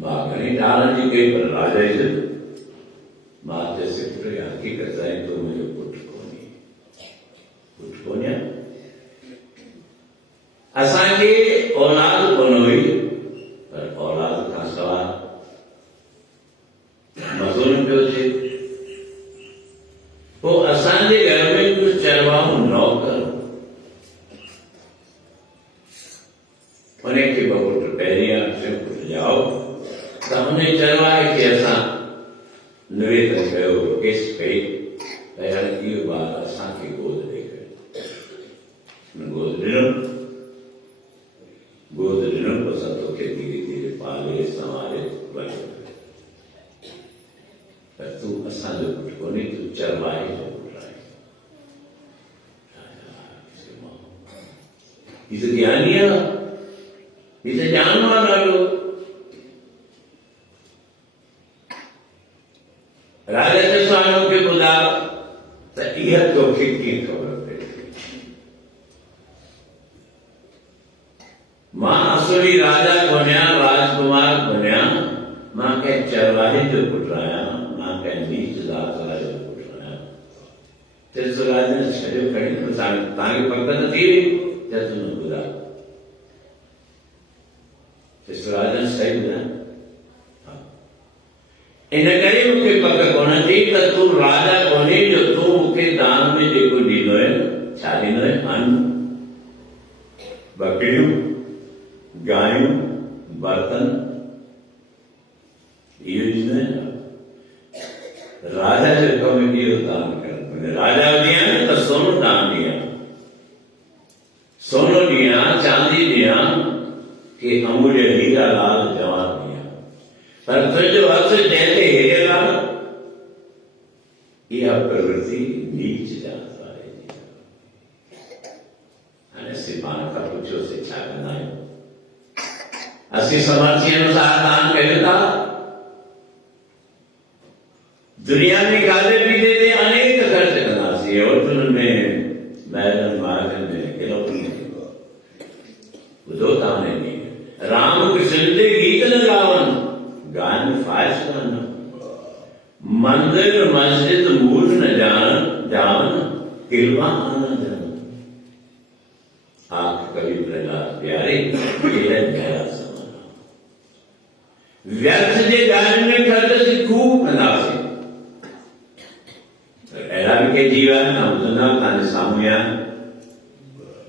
मां घणी ॾाढनि जी कई पर राजा ई ज़िद मां चयसि पुट हक़ीक़त आहे तूं मुंहिंजो पुटु कोन्हे असांखे औलाद कोन हुई पर औलाद खां सवाइ मज़ूर पियो थिए पोइ असांजे घर में कुझु चरवाहू नौकर उनखे ॿ पुट पहिरीं चयो पुटु जाओ त उन चरवाहे खे असां निवेदन कयो केस कई त यार इहो ॿार असांखे गोद ॾेई करे गोद ॾिनो पोइ असां तोखे धीरे धीरे पाले संभाले वञो पर तूं असांजो पुटु कोन्हे तूं चरवाहे जो पुटु आहीं हीअ त ज्ञानी आहे हीअ त ॼाणो आहे ॾाढो राजा चएसि हाणे मूंखे ॿुधायो त इहा तोखे कीअं ख़बर पए मां असुली राजा कोन्हियां राजकुमार कोन्हियां मां कंहिं चरवाहे जो पुटु आहियां मां कंहिं नीच ज़ात वारे जो पुटु आहियां चएसि राजा ने छॾियो खणी तव्हांखे पक न थी वई चए तूं न ॿुधायो चएसि राजा सही ॿुधाए इन करे मूंखे पक कोन थी त तूं राजा कोन्हे जो तूं मूंखे दान में जेको ॾींदो आहे छा ॾींदो आहे अन्न बकरियूं गायूं बर्तन इहो ॾींदो आहे राजा जो कम इहो दान कर राजा ॾियां न त सोनो दान ॾियां सोनो ॾियां चांदी ॾियां कि अमूल्य हीरा लाल जवान ॾियां पर तुंहिंजो हथ जंहिंते हेरियल आहे इहा प्रवृत्ति नीच जात वारे जी हाणे असीं पाण खां पुछियोसीं छा कंदा आहियूं असीं समर्थी अनुसार दान कयूं था दुनिया में खाधे पीते ते अनेक ख़र्च कंदासीं होटलुनि में महलनि महालनि में केॾो ॿुधो था राम कृष्ण ते गीत न गावनि गायन फ़ाइश कान मंदिर मस्जिद मूल न जान जान किलवा न जान। आप कवि प्रहलाद प्यारे ये गहरा समाना व्यर्थ जे गान में खर्च से खूब मनासे एड़ा के जीवन हमजना ताने सामुया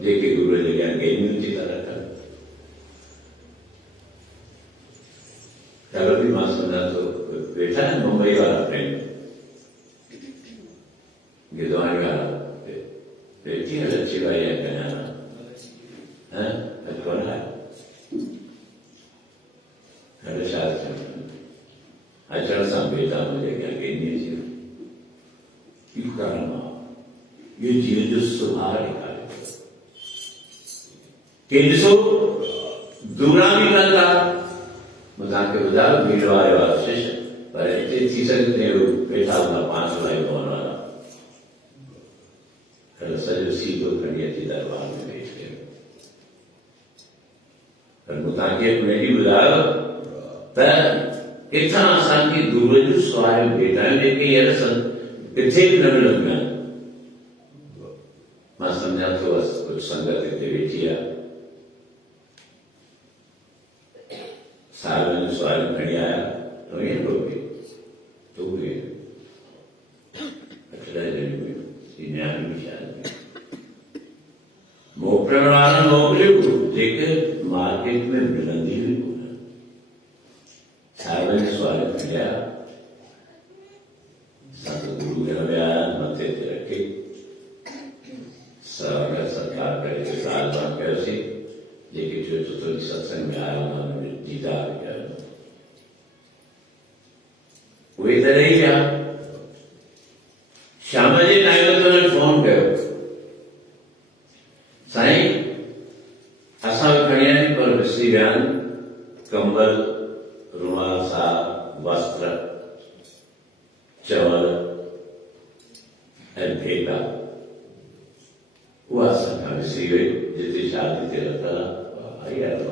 जेके गुरु जे ज्ञान के न्यूति तरह कल भी मां सुना तो बैठा है मुंबई वाला फ्रेंड गिरवानी वाला बेटी है अच्छी भाई है कहना है कौन है हर साल से अचल सा बेटा मुझे क्या कहनी है क्यों करना ये जीवन जो सुधार निकाले कि सो दूरा भी करता मजाक के बजाय वीडियो आया शिष्य पर इतने तीसरे ने बैठा हुआ 5 लाइन होने वाला कल सजो सीधो खड़िया थी दरबार में बैठ के पर मजाक के मेरी बुलाओ पर इतना आसान की दूर जो स्वाय बैठा है लेकिन ये रसन इतने भी न लग गया मैं समझा तो बस कुछ संगत इतने बैठी है साल में सवाल खड़ी आया तो ये लोग भी तो हुए अकेला जन हुए सीनियर भी शायद मोपरण वाला मोपले लेकर मार्केट में बुलंदी हुई साल में सवाल खड़ी आया संत गुरु घर में आया मथे पे रखे सरकार करे साल बात करे सी लेकिन जो तो सत्संग में आया उन्होंने दीदार किया वो इधर ही गया श्यामा जी नायक ने फोन कयो साईं असां खणिया नहीं पर विसरी विया कंबल रुमाल सा वस्त्र चवल ऐं भेटा उहा असां खां विसरी वई जिते शादी ते रखल आई आयो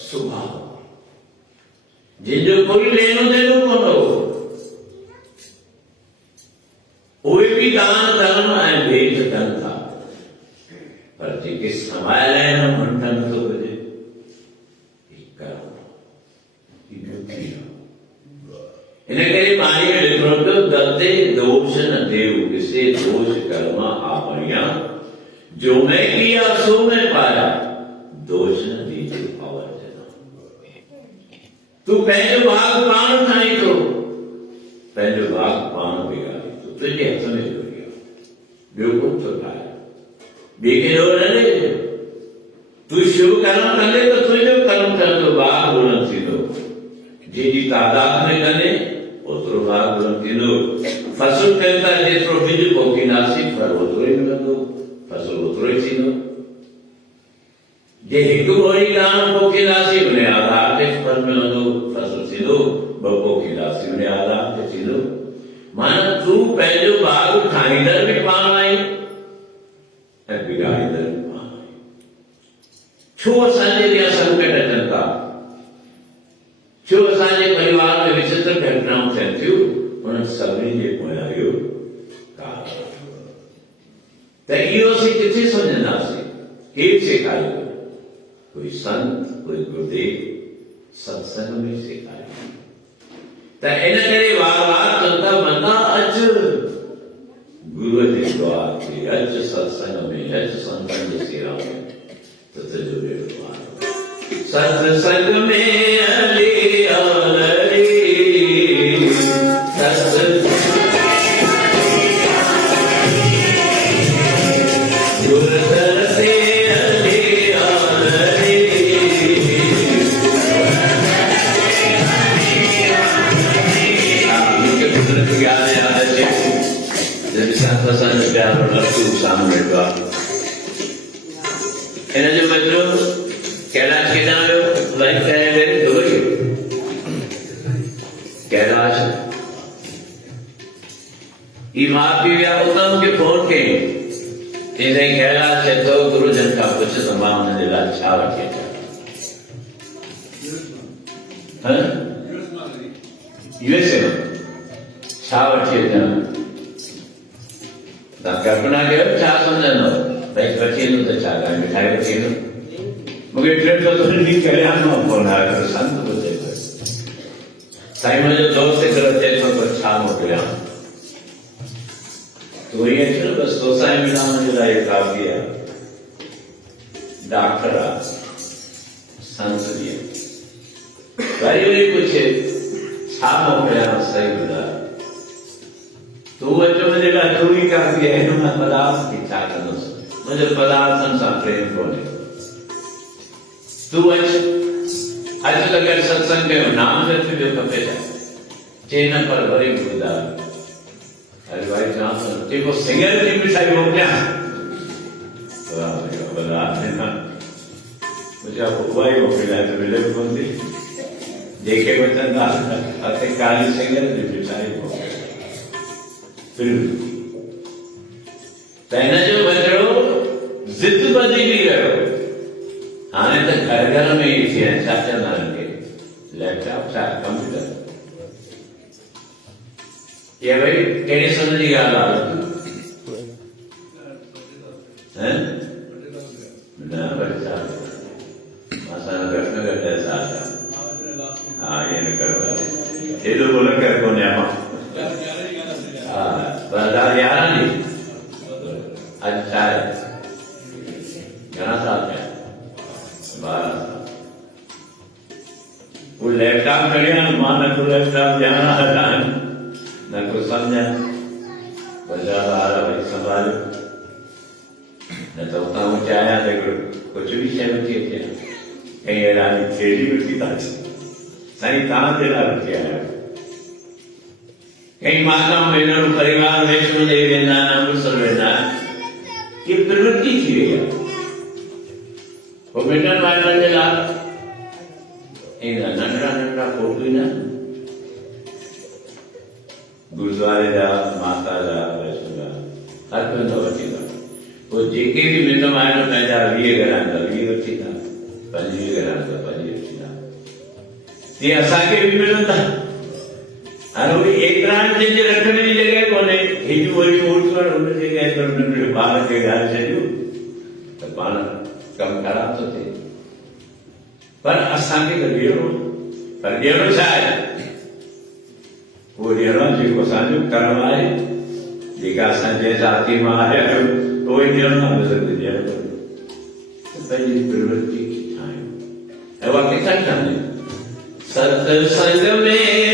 सुभाव जिनजो कोई लेनो देनो कोन हो उहे भी दान धर्म ऐं भेट कनि था पर जेके संभाले आहिनि मंडन थो हुजे इन करे पाणी में लिखिणो पियो दते दोष न देव किसे दोष कर्म आपणिया जो मैं किया सो मैं पाया दोष न दीजिए पावर तू पंहिंजो भाग पाण ठाही थो पंहिंजो भाग पाण बिगाड़ी थो तुंहिंजे हथ में जो ॿियो कुझु थो ठाहे ॿिए खे ॾोह न ॾे तूं शुभ कर्म कंदे त तुंहिंजो कर्म ठहंदो भाग गुणन थींदो जंहिंजी तादाद में कंदे ओतिरो भाग गुणन थींदो फसल कनि था जेतिरो ॿिज पोखींदासीं फल ओतिरो ई मिलंदो फसल ओतिरो ई थींदो जे हिकु ॿोड़ी दान पोखींदासीं उन आधार ते फल मिलंदो फसल थींदो ॿ पोखींदासीं उन आधार ते थींदो माना तूं पंहिंजो बाग ठाहींदड़ बि पाण आहीं ऐं बिगाड़ींदड़ बि पाण आहीं छो असांजे लाइ संकट अचनि था छो असांजे परिवार में विचित्र घटनाऊं थियनि थियूं उन सभिनी जे पोयां इहो कारण त इहो असीं किथे सम्झंदासीं केरु सेखारियो कोई संत कोई गुरुदेव सत्संग में सेखारियो त इन करे वार कंदा बंदा अच गुरु जे द्वार ते अच सत्संग में अच संतन जी सेवा में त तुंहिंजो बेड़ो पार सत्संग में अली अली सत्संग गुरु से सामने इन जो मतलब कैलाश केदां जो लाइफ है कैलाश ई मां पी विया उतम खे फोन कई इन कैलाश चए थो गुरु जन खां पुछ त मां हुन जे लाइ छा वठी अचां USA में छा वठी अचां तव्हां कल्पना कयो छा सम्झंदो भई वठी ईंदो त छा ॻाल्हि मिठाई वठी ईंदो मूंखे 300 करे आनो कोन आहे संत ॿुधे साईं मुंहिंजो दोस्त हिकिड़ो चए थो त छा मोकिलियां तूं ईअं अचु न बसि तोसां मिलां मुंहिंजे लाइ काफ़ी आहे डॉक्टर आहे संत बि आहे वरी पुछे छा मोकिलियां सही ॿुधाए तूं अचो मुंहिंजे लाइ तूं ई काफ़ी आहे हिन मां पदार्थ खे छा कंदुसि मुंहिंजो पदार्थनि सां प्रेम कोन्हे तूं अचु त गॾु सत्संग कयो नाम जप जो खपे छा चए न पर वरी बि ॿुधाए अरे भाई चवां थो जेको सिंगर जी मिठाई मोकिलियां मुंहिंजा उहा ई मोकिलियां त मिले बि कोन थी जेके वचन हथे काली सिंगर जी मिठाई मोकिलियां त हिनजो वचड़ो ज़िद ॿधी बि वियो हाणे त घर घर में ई थी आहिनि छा चवंदा आहिनि लैपटॉप छा कंप्यूटर ये भाई कहिड़े सन जी ॻाल्हि आहे न वरी छा असां घटि में घटि अहसास आहे हा ईअं न करो एॾो बोल कर कोन्हे मां हा 2011 जी अॼु छा आहे घणा साल थिया 12 वो लैपटॉप खड़िया मां न को लैपटॉप ॼाणा हटाइनि न को सम्झा बाज़ार वारा भई संभालियो न त उतां उते आया त कुझु बि शइ वठी अचे कई अहिड़ा थेली वठी था अचनि साईं तव्हां जहिड़ा वठी आया कई माताऊं भेनरूं परिवार वैष्णो देवी वेंदा आहिनि अमृतसर वेंदा आहिनि ये प्रवृत्ति थी वई आहे वो मिटन माइटनि जे लाइ नंढड़ा नंढड़ा फोटो ई न गुरुद्वारे जा माता जा वैष्णो जा हर कोई न वठी था वो जेके भी मिट माइट पंहिंजा 20 घर आहिनि त 20 वठी था 25 घर आहिनि त 25 वठी था तीअं असांखे बि मिलनि था हाणे उहे एतिरा जंहिंजे रखण जी जॻह कोन्हे हेॾियूं वॾियूं मूर्तियूं हुन जॻह ते नंढड़े ॿार खे ॻाल्हि छॾियूं त पाण कमु ख़राब थो थिए पर असांखे त ॾियणो पर ॾियणो छा आहे उहो ॾियणो जेको असांजो कर्म आहे जेका असां जंहिं ज़ाती मां आया आहियूं उहो ई ॾियणो आहे ॾियणो पंहिंजी प्रवृत्ति ठाहियूं ऐं उहा किथां ठहंदी सत्संग में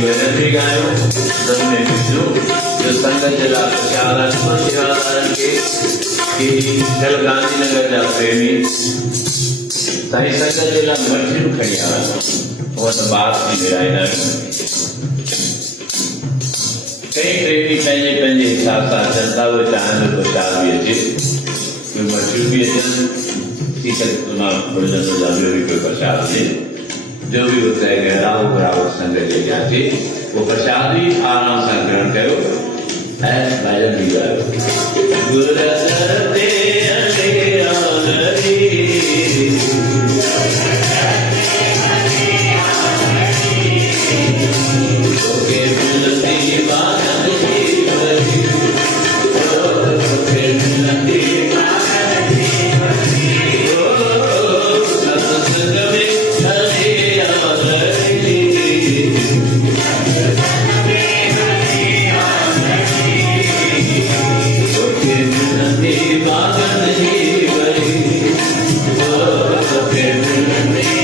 भजन भी गायो सबने विष्णु जो संगत जला प्रचारण को सेवादान के कि कल गांधीनगर जा प्रेमी साईं संगत जला मठिन खड़ी आया और बात की विरायना कई प्रेमी पंहिंजे पंहिंजे हिसाब सां जनता वो चाहनि तो प्रचार भी अचे कोई मठियूं भी अचनि थी करे मां भजन जा ॿियो बि कोई प्रचार हुजे जो भी होता है गहराओ बराबर संगत ले जाते वो प्रसाद भी आराम से ग्रहण करो ऐस भजन भी गाओ गुरदते अले आलरी ओके मिलती बात जीवरी ओके मिलती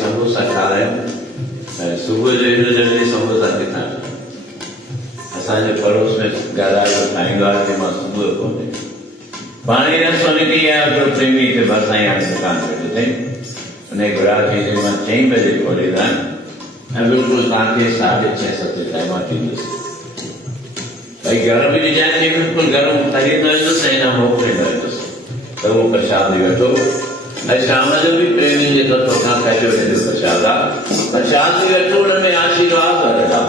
समोसा खा रहे हैं सुबह जो जल्दी समोसा कितना असांजे पड़ोस में ॻाल्हायो ठाहींदो आहे कि मां सुबुह कोन्हे पाणी न सुनिधी आहे जो प्रेमी खे भरिसां ई हाणे दुकान ते ॾिठईं उन ग्राहक खे मां 4 बजे खोलींदा ऐं बिल्कुलु तव्हांखे 6:30-7 ताईं मां ॾींदुसि भई घर में डिजाइन खे बिल्कुलु गरम तरी न वेंदुसि ऐं न मोकिले न वेंदुसि त उहो प्रसाद वठो ऐं शाम जो भी प्रेमी जे तरफ़ खां कयो वेंदो प्रसाद आहे प्रसाद बि वठो उन में आशीर्वाद वठंदा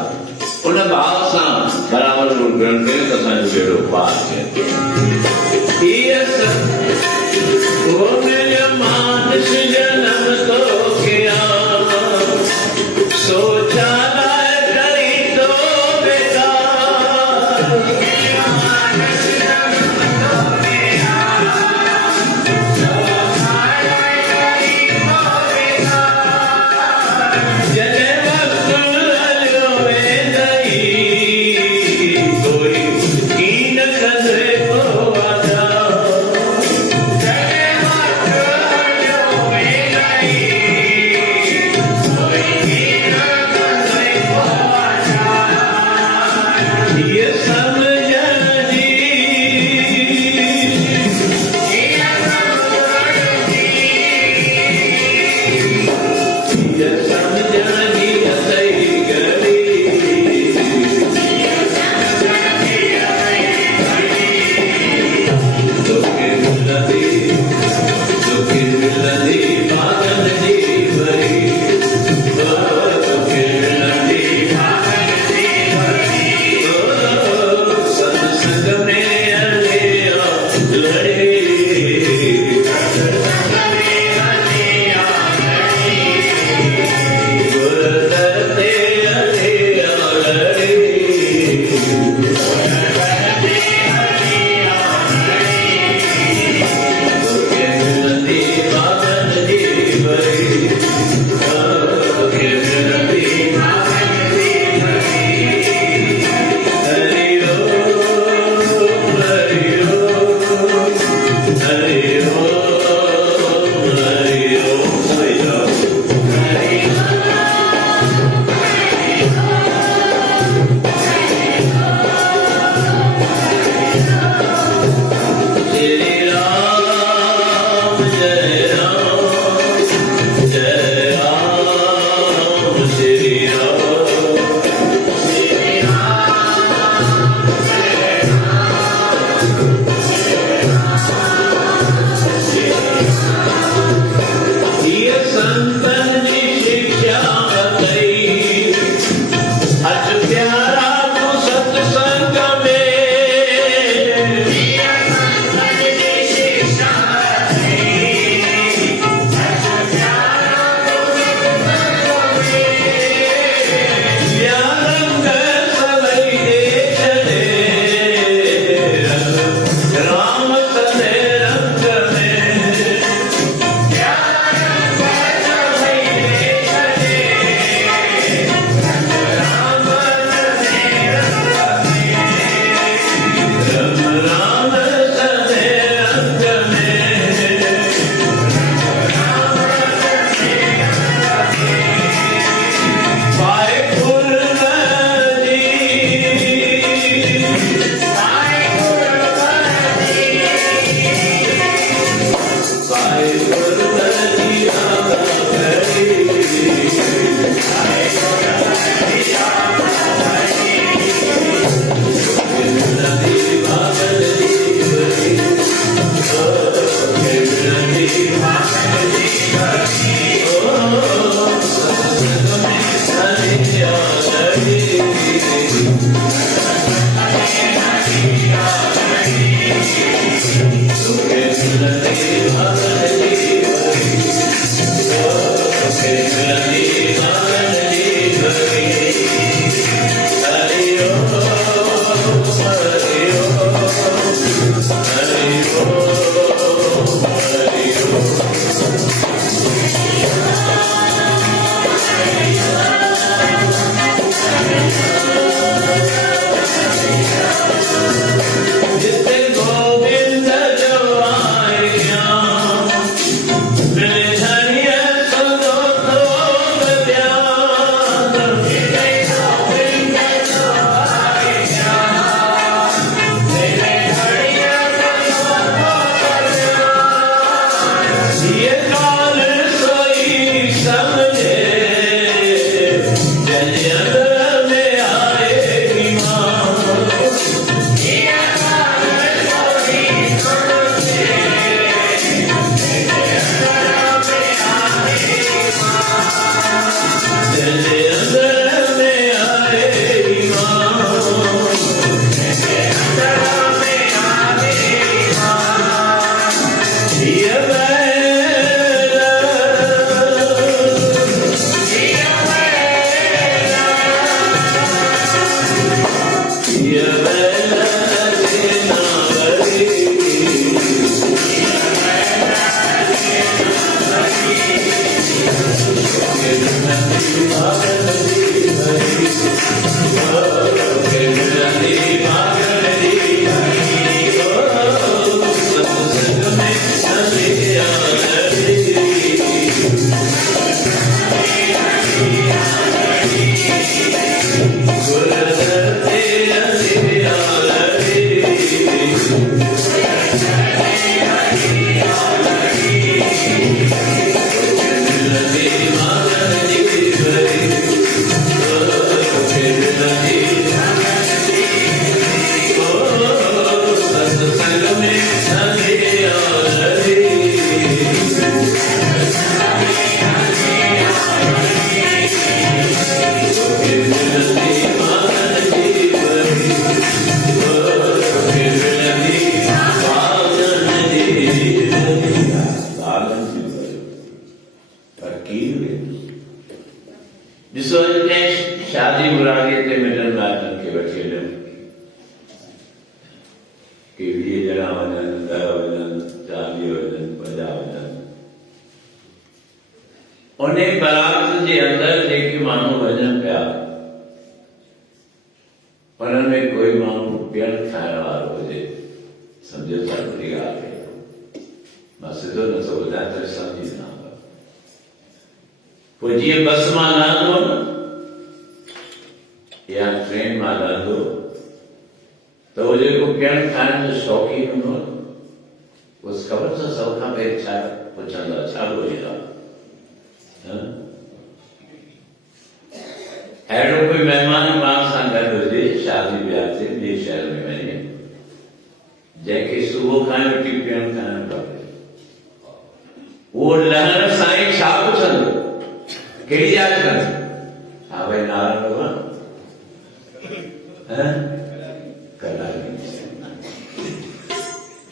उन भाव सां बराबर ग्रहण कयो त असांजो बेड़ो पार थिए Away. फकीर हुए जिस वजह शादी बुरागी ते मिटन लाजन के बचे कि ये जरा वजन दर वजन चाली वजन 50 वजन उन्हें बारात के अंदर जेके माण्हू वजन पिया उनमें कोई माण्हू पियण खाइण वारो हुजे सम्झो था वॾी ॻाल्हि आहे मां सिधो नथो ॿुधायां त सम्झी न पोइ जीअं बस मां लहंदो न या ट्रेन मां लहंदो त उहो जेको पियण खाइण जो शौक़ीन हूंदो न उस ख़बर अथव सभ खां पहिरीं छा पुछंदो आहे छा ॻोल्हींदो आहे अहिड़ो कोई महिमान पाण सां गॾु हुजे शादी ब्याह ते ॿिए शहर में वञे जंहिंखे सुबुह खां रोटी पियण खाइणु खपे उहो लहण सां ई छा पुछंदो कहिड़ी यादि कंदो हा भई नारायण भॻवान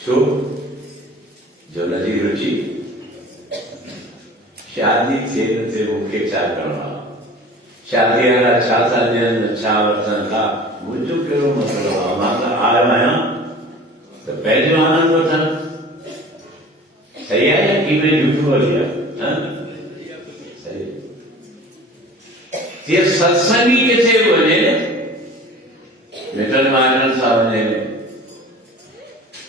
छो जो नजी रुचि शादी थिए न थिए मूंखे छा करिणो आहे शादी वारा छा था ॾियनि छा वठनि था मुंहिंजो कहिड़ो मतिलबु आहे मां त आयो आहियां त पंहिंजो आनंद वठनि सही आहे या कीअं झूठो हली आहे सही ये सत्संगी किथे वञे मिटन माइटनि सां वञे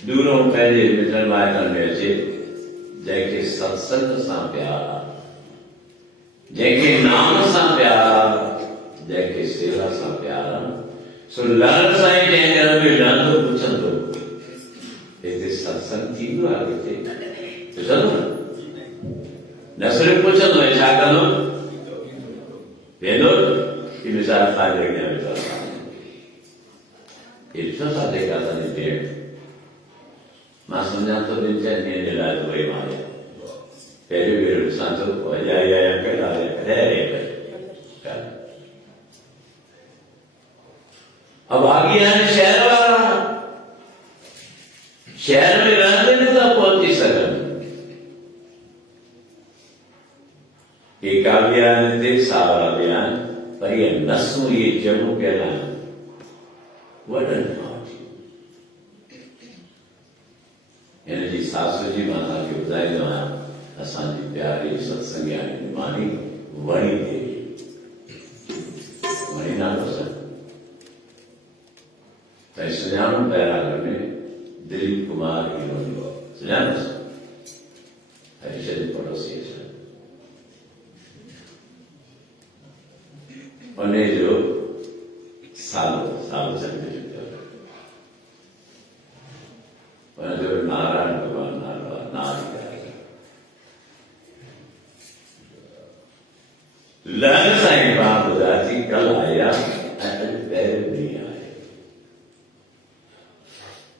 दूरों पंहिंजे मिटन माइटनि में अचे जंहिंखे सत्संग सां प्यार आहे जंहिंखे नाम सां प्यार आहे जंहिंखे सेवा सां प्यार आहे सो लहण सां ई जंहिं घर में लहंदो पुछंदो हिते सत्संग थींदो आहे किथे पुछंदो न सिर्फ़ु पुछंदो छा कंदो वेंदो की मिसाल खाई रखने ॾिसो था जेका असांजी भेण मां सम्झां थो 2-4 ॾींहं जे लाइ दुबई मां आहियां पहिरियों भेरो ॾिसां थो पोइ अब आगे आहिनि शहर वारा शहर में रहंदे न था पहुची सघनि ये काव्य आहिनि ते सावरा बि आहिनि पर इहे नसूं इहे ॼमूं पियल आहिनि वॾनि खां वठी हिन जी सासु जी मां तव्हांखे ॿुधाईंदो आहियां असांजी प्यारी सत्संगियाणी निमाणी वणी देवी वणी नालो सर तव्हां सुञाणो बैरागर में दिलीप कुमार हीरो सुञाणो हरीशर पड़ोसी उन जो सालो चंड जो नारायण भगवान लहर साईं बात ॿुधाई कल आया पहिरियों नहीं आए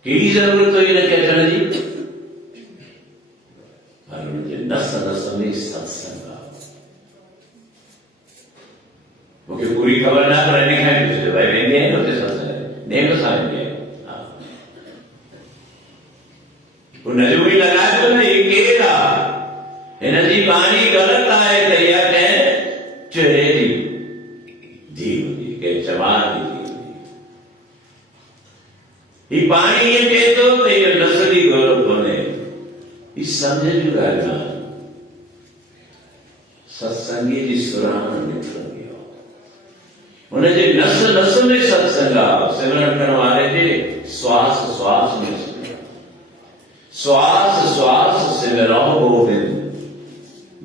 कहिड़ी ज़रूरत हुई हिनखे अचण जी पर हुनजे नस नस में सत्संग आहे मूंखे पूरी ख़बर न पर हिन खां पुछियो भाई वेंदी आहीं न हुते सत्संग नेम सां वेंदी आहीं हुनजो बि लॻाए थो न हे केरु आहे हिन जी बाणी ग़लति आहे त इहा कंहिं चुहे जी धी हूंदी कंहिं चवार जी धी हूंदी ही बाणी ईअं चए थो त इहो नसली गौरव कोन्हे ही सम्झ जूं ॻाल्हियूं आहिनि सत्संगी जी सुराण निकिरंदी आहे हुनजे नस नस में सत्संग आहे सिमरन करण वारे जे श्वास श्वास में श्वास श्वास सिमरो गोविंद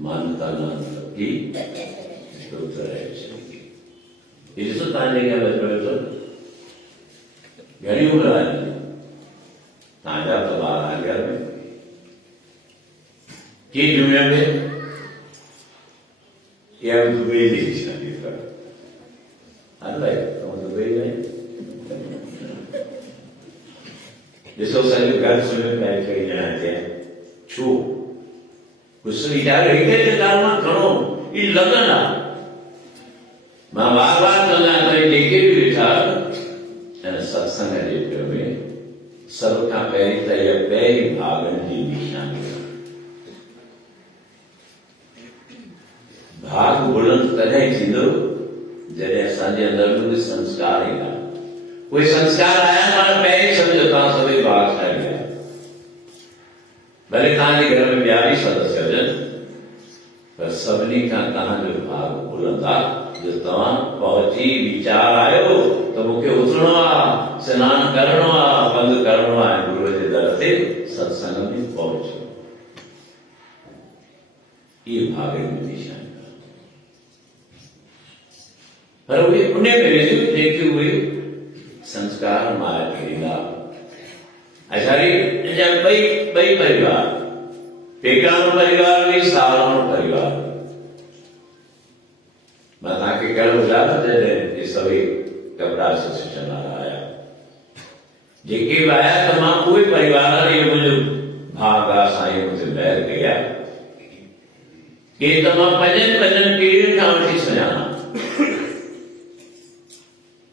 मानता नानक की ये तो ताने क्या बच तो घणी उम्र आहे ताजा तो बाहर आ गया में की दुनिया में ये हम दुबई नहीं शादी कर अल्लाह तो दुबई में ॾिसो सॼो घर सुम्हियो पिया कई ॼणा थिया छो कुझु वीचारो हिकु ॻाल्हि मां खणो ही लगन आहे मां बार बार चवंदो आहियां त जेके बि वेठा हिन सत्संग जे पियो में सभ खां पहिरीं त इहा पहिरीं भाॻनि जी निशानी भाग बुलंद तॾहिं थींदो जॾहिं असांजे अंदरि में कोई संस्कार ईंदा। कोई संस्कार आया पाण पहिरीं सम्झो तव्हां सभई भागशाली आहियो। भले तव्हांजे घर में ॿिया बि सदस्य हुजनि, पर सभिनी खां तव्हांजो भाग बुलंद आहे जो तव्हां पहुची वीचार आयो त मूंखे उथणो आहे, सनानु करणो आहे, पंधु करणो आहे, गुरूअ जे दर ते सत्संग में पहुचो। ये भागनि जी निशानी। पर उहे उन में वेंदियूं जेके उहे संस्कार माया ॾींदा। असांजी ॿई परिवार, पेकाणो परिवार बि सावरो परिवार। मां तव्हांखे कहिड़ो ॿुधायो जॾहिं हे सभई कपिड़ा एसोसिएशन वारा आया, जेके बि आया त मां उहे परिवार इहो मुंहिंजो भाग आहे, साईं मूंखे महिर कई आहे कि त मां पंजनि पीढ़ियुनि खां वठी सुञाणा,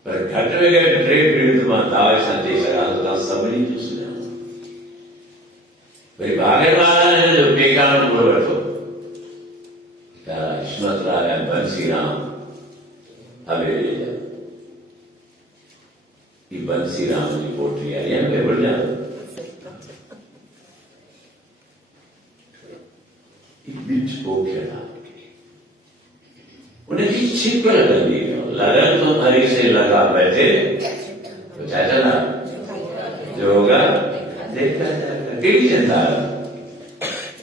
पर घटि में घटि 3 पीढ़ियूं त मां दावे सां चई सघां त तव्हां सभिनी जो सुञाणो। वरी भागनि वारा जो पेकाणो पूरो वठो, हिस्मत राजा बंसीराम हवेली जा, ही बंसीराम जी कोठरी आई है वे बढ़िया बीच पोखेड़ा उन्हें की छिपर लगी लगन तो हरी से लगा बैठे तो चाचा ना जो होगा देखा जाएगा। किस चिंता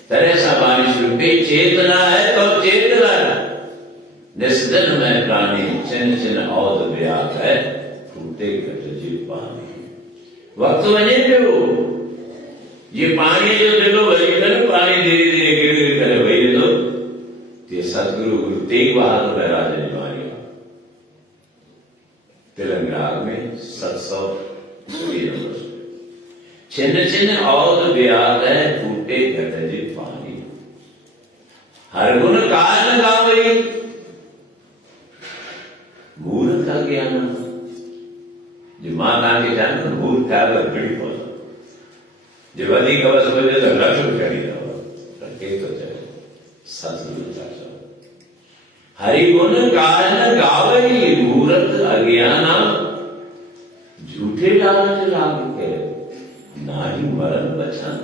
तरह सा बारिश रुपये चेतना है तो चेतना निस्दन में प्राणी चिन्ह चिन्ह औद व्याप है फूटे घट जी पानी। वक्त वजे पियो ये पानी जो दिलो वही कर पानी धीरे धीरे गिर गिर करे वही तो ये सतगुरु गुरु तेग बहादुर महाराज ने मारी तेलंगाना में 700 चिन्ह चिन्ह औद व्याप है फूटे घट जी पानी। हर गुण काल गावई मूर्ख का ज्ञान जो मां तव्हांखे चवां न मूर्ख ख़्याल बिड़ी पवंदो जो वधीक बस हुजे त लक्ष्य कढी रहो पर के तो चए सतगुरु था चओ हरि गुण काल गावई मूर्ख अज्ञाना झूठे लालच लाग के नारी मरण बचान।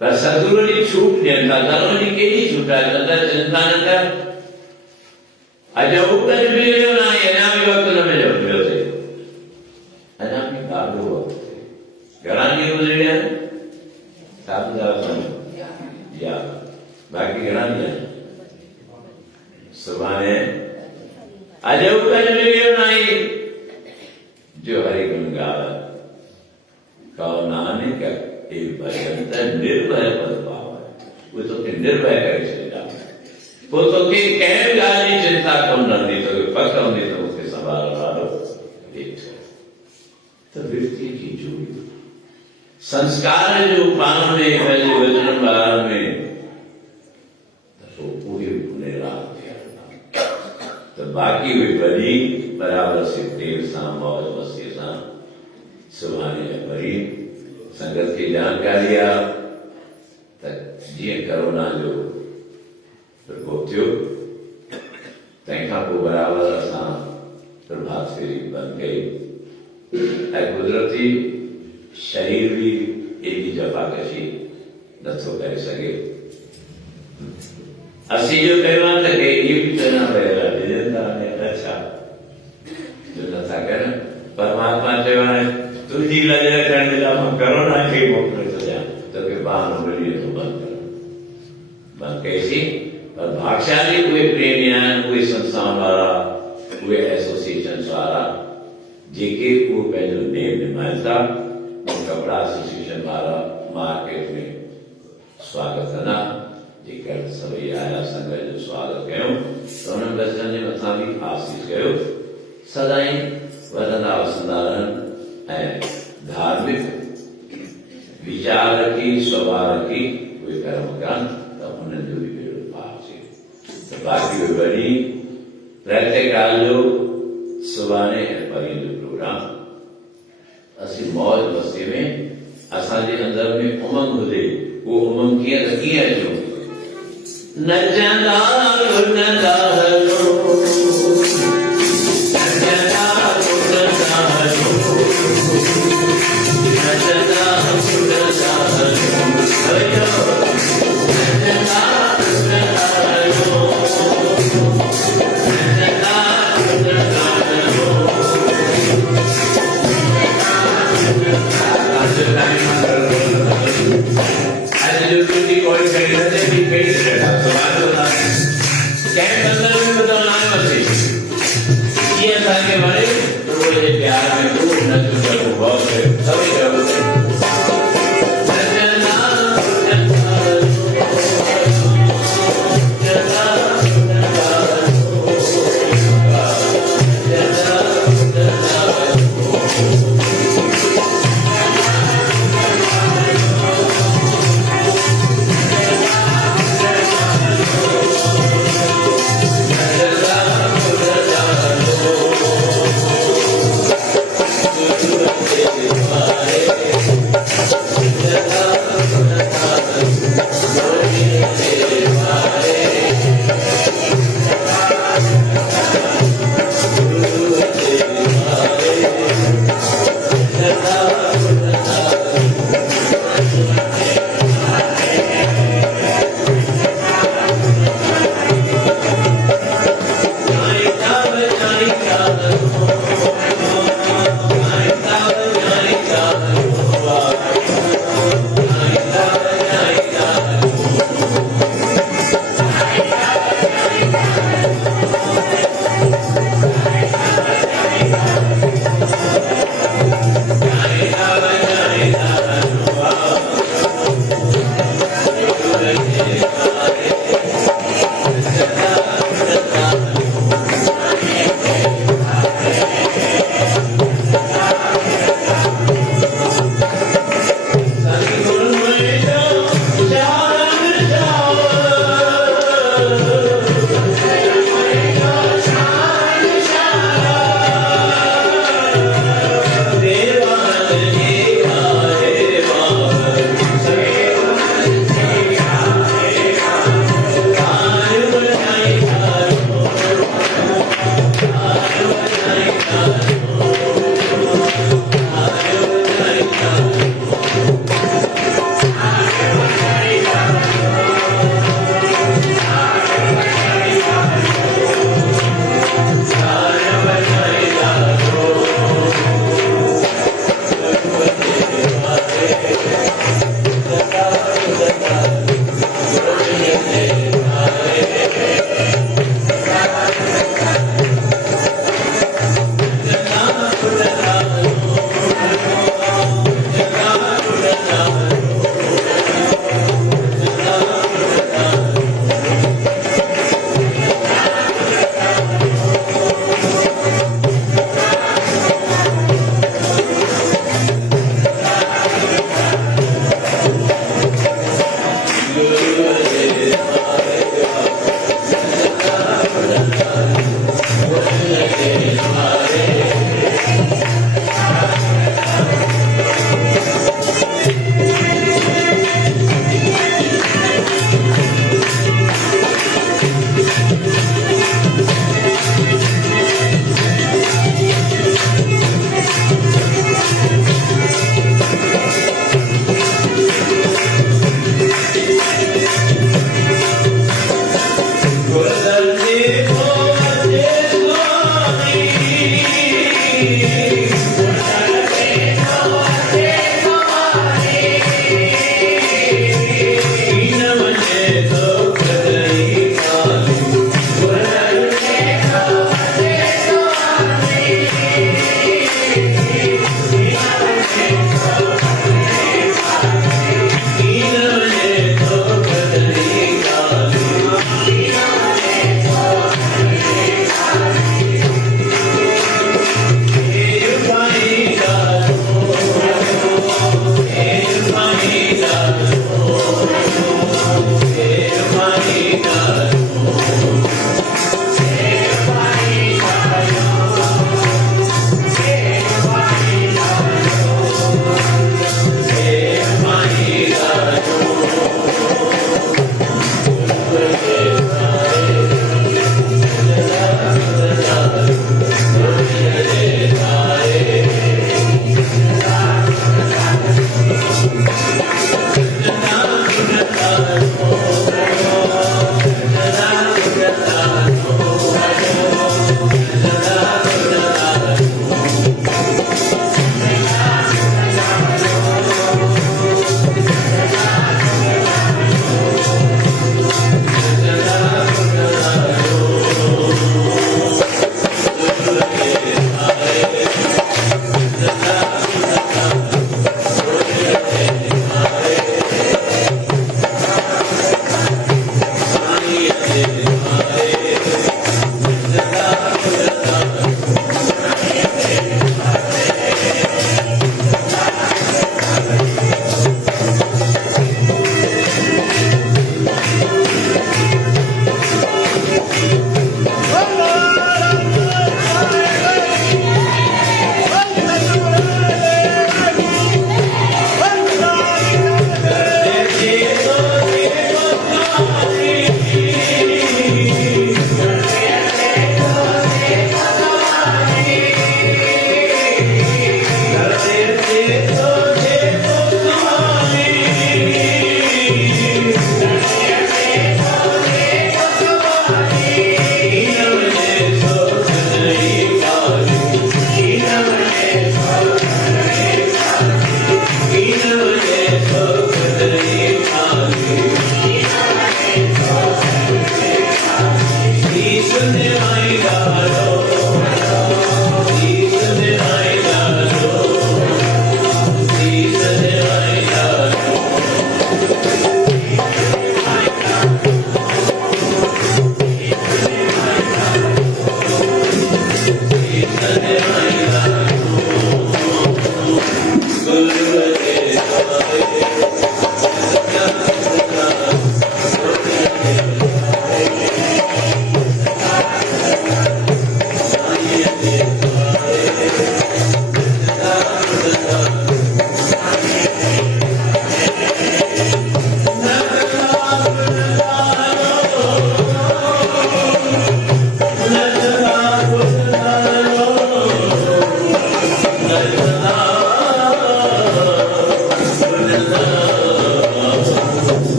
पर सतगुरु जी छूट ॾियनि था, धर्म जी कहिड़ी छूट आहे? चिंता न कर, अॼु कुझु बि मिलियो न आहे, अञा बि वक़्तु न मिलियो पियो थिए, अञा बि ॾाढो वक़्तु थिए। घणा ॾींहं गुज़री विया आहिनि? 7 या बाक़ी घणा ॾींहं? सुभाणे अॼु कुझु मिलियो न आहे जो हरि गुण गावे कहो नानक हे भजन निर्भय पद पावे। वो तो के निर्भय करे छॾींदा, वो तो के कंहिं ॻाल्हि जी चिंता कोन रहंदी, तो पक हूंदी त मूंखे संभालण वारो वेठो। त वृत्ति जी जोड़ी संस्कार जो पाण में पंहिंजे वचन ॿारनि में त पोइ उहे उन राह ते हलंदा। त बाक़ी उहे वरी बराबरि से देव सां मौज मस्तीअ सां सुभाणे वरी संगत की जानकारी आहे त जीअं कोरोना जो प्रकोप थियो तंहिंखां पोइ बराबरि असां प्रभात फेरी बंदि कई ऐं कुदरती शरीर बि एॾी जफ़ाकशी नथो करे सघे। असीं जो कयो आहे त के इहे बि चवंदा पिया ॾिजनि था अच्छा जो नथा कनि। परमात्मा चयो हाणे तुंहिंजी लज रखण जे लाइ मां करोना खे मोकिले थो ॾियां तोखे बहानो मिली वेंदो बंदि कईसीं। पर भागशाली उहे प्रेमी आहिनि, उहे संस्थान वारा, उहे एसोसिएशन वारा जेके उहो पंहिंजो नेम निभाइनि था। कपिड़ा एसोसिएशन वारा मार्केट में स्वागत कंदा, जेकर सभई आया संगत जो स्वागत कयूं त उन्हनि बचनि जे मथां बि आसीस कयो, सदाई वधंदा वसंदा रहनि ऐं धार्मिक विचार रखी स्वभाव रखी उहे कर्म कनि त उन्हनि जो बि बेड़ो पार थिए। त बाक़ी उहे वरी प्रैक्टिकल जो सुभाणे ऐं परीहं जो प्रोग्राम असीं मौज मस्ती में असांजे अंदरि में उमंग हुजे, उहो उमंग कीअं त कीअं अचो नचंदा गुणदा हलो नचंदा गुणदा हलो नचंदा गुणदा हलो नचंदा गुणदा हलो नचंदा गुणदा हलो आज जो कुछ कोई कहीं रहते भी कहीं रहता सवाल होता है क्या बंदा भी बताना है बच्चे ये था के बारे तो बोले प्यार में तू न तू कर बहुत है सभी क्या बोलते हैं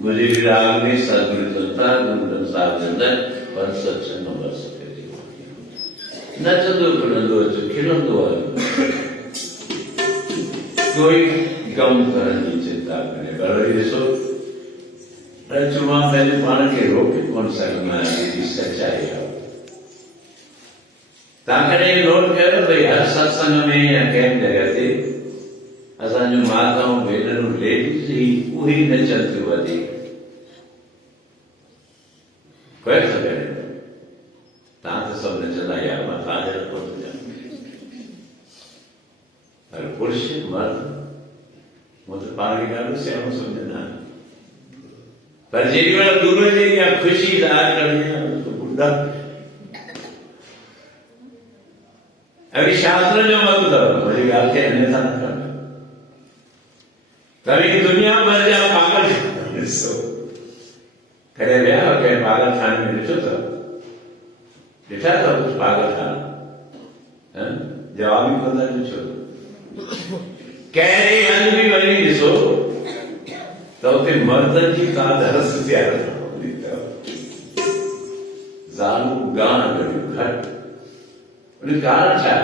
मुझे विराग में सदगुरु संता गुरु साहब अंदर पर सत्संग नंबर सके नचंदो बुलंदो खिलंदो कोई गम करने की चिंता करे बड़े सो रचुमा मैंने पान के रोके कौन सा की सच्चाई है ताकरे लोग कह भाई हर सत्संग में या कैम जगह ते असां जो माताऊं भेनरूं लेडीज़ ही उही नचंदियूं वधीक कोई ख़बर तव्हां त सभु नचंदा यार मां तव्हांजा कोन पर पुरुष मर्द मूं त पाण खे ॾाढो सियाणो सम्झंदा पर जेॾी महिल दूर जे या ख़ुशी ज़ाहिर करणी आहे त ॿुधा अभी शास्त्र जो मत दो मुझे ख्याल से अन्यथा न करना कभी दुनिया भर जा पागल करे रहा के पागल खाने में ॾिठो तो ॾिठा तो कुछ पागल खाना जवाब ही पता ॾिठो कह रहे हल भी वही ॾिसो तो उते मर्दन जी का दरस तैयार ज़ालू गान गड़ियूं घट उन कारण छा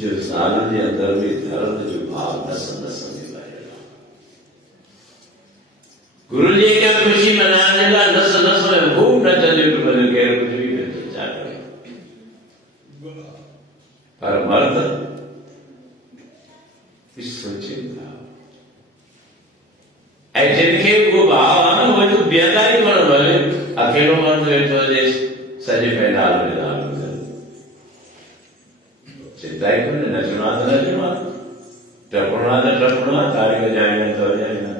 जो ज़ालुनि जे अंदर में दर्द जो भाव नस नस में भरियल गुरु जी खे ख़ुशी मनाइण जे लाइ नस नस में खूब नचंदियूं टुपंदियूं केरु कुझु बि न छा करे पर मर्द सोचे था ऐं जिनखे उहो भाव आहे न उहे त बीहंदा ई कोन भले अकेलो मर्द वेठो हुजे सॼे पंडाल में राग चिंता ही कोन्हे नचणो आहे त नचणो आहे टपणो आहे त टपणो आहे ताड़ी वॼाइणी आहे त वॼाइणी आहे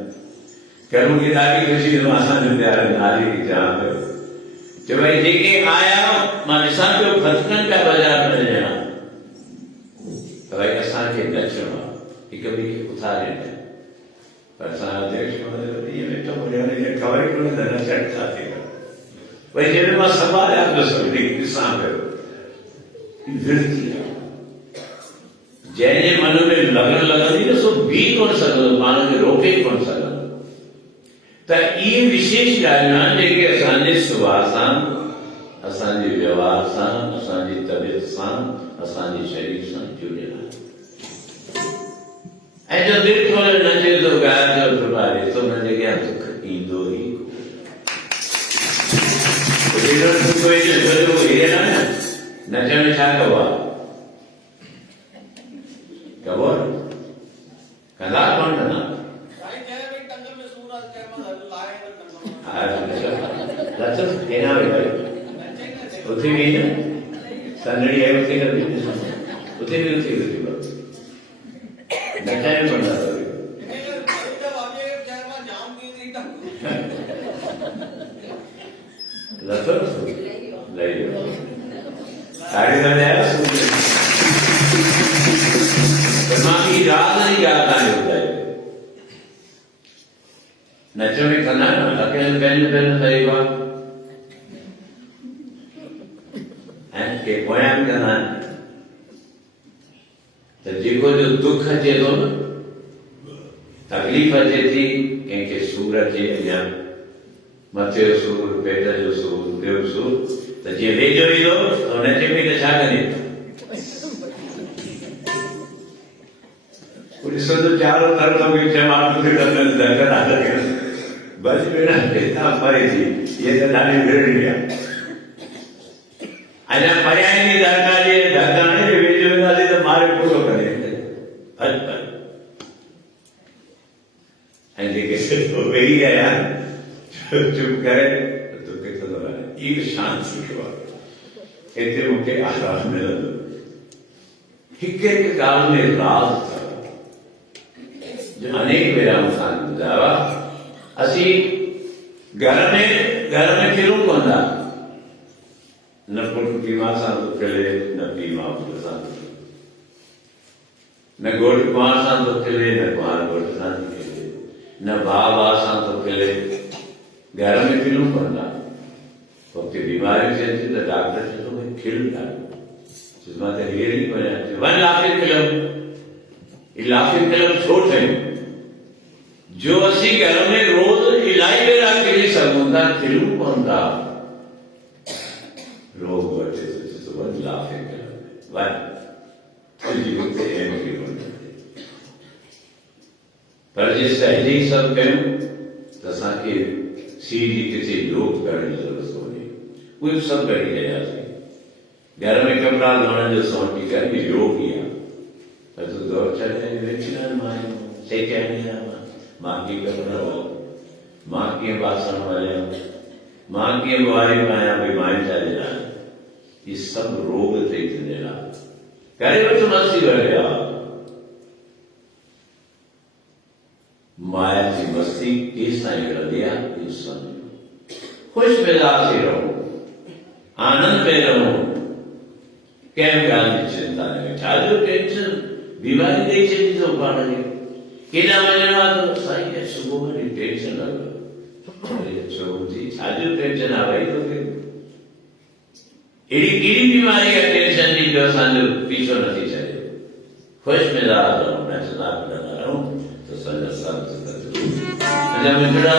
करूं की ॾाढी ख़ुशी तो असांजो प्यार नारी खे चवां पियो चयो भई जेके आया मां ॾिसां पियो खतकनि पिया बाज़ार में ॼणा त भई असांखे नचणो आहे हिक ॿिए खे उथारे ॾियनि पर असांजा अध्यक्ष महोदय ईअं वेठो हुजे हुनखे ख़बर ई कोन्हे त नचण छा थी वही जॾहिं मां संभालिया पियो सभिनी खे ॾिसां पियो विरती आहे जंहिंजे मन में लगन लॻंदी न सो बीह कोन सघंदो पाण खे रोके कोन सघंदो त इहे विशेष ॻाल्हियूं आहिनि जेके असांजे सुभाउ सां असांजे व्यवहार सां असांजी तबियत सां असांजे शरीर सां जुड़ियल आहिनि ऐं जो दिलि खोले नचे थो ॻाए थो प्रभारे थो हुनजे अॻियां दुख ईंदो ई नचण में छा कबो आहे कबो कंदा कोन कंदा उथे भी न संदड़ी है उथे कर उथे भी नचाए कोन लतो लई साड़ी में आया की रात नहीं गाता होता है नचो में करना अकेले पहले पहले सही बात है के पोया में करना तो जेको जो दुख अचे थो न तकलीफ़ अचे थी कंहिंखे सूर अचे या मथे जो सूर पेट जो सूर ॿियो सूर त जीअं वेझो ईंदो त हुन चए पई त छा कजे ॾिसो त चारो तरफ़ माण्हू बस बेड़ा किथां परे थी ये त ॾाढी विरड़ी आहे अञा परियां जी दरकार जे धकाणे जे वेझो वेंदासीं त मारे पूरो करे ऐं जेके वेही आया चुप करे तोखे थो रहे इहो शांति सुठो आहे हिते मूंखे आराम मिलंदो हिकु हिकु ॻाल्हि में राज़ अथव जो अनेक भेरा मूंसां ॿुधायो असीं घर में खिलूं कोन था न पुट पीउ मां सां थो खिले न पीउ मां पुट सां थो खिले न घोट कुंवार सां थो खिले न कुंवार घोट सां थो खिले न भाउ भाउ सां थो खिले घर में खिलूं कोन था पोइ बीमारियूं थियनि थियूं त डॉक्टर चए थो भई खिल ॾाढो मां त हेर ई कोन वञ लाफ़ी खिलऊं ही लाफ़ी खिलऊं छो ठहियूं जो असी घर में रोज इलाही बेरा करी सकूं था खिलू कौन था रोग बैठे तो बस लाफे कर वन जीवते हैं कि पर जिस पहले ही सब करूं तो साके सीधी किसी योग करने की जरूरत होगी कोई सब करी गया घर में कमरा लाने जो सोच की कर योग किया तो दौर चले वेचना मारे से कहने माँ की कपड़ा हो माँ के बासन वाले माँ के बुआरी पाया बीमारी चले जाए ये सब रोग थे इतने करे वो तो मस्ती कर गया माया की मस्ती किस टाइम कर दिया इस समय खुश मिजाज से रहो आनंद में रहो कैम गाल की चिंता नहीं चालू टेंशन बीमारी नहीं चली तो उपाड़ गए केना मजना तो सही है सुबह में टेंशन लगा अरे छोटी चालू टेंशन आ गई तो फिर एडी बीमारी का टेंशन नहीं जो सांजो पीछो नहीं चले खुश मिजाज रहो मैं सदा बना रहा हूँ तो संजय सब जब मित्रा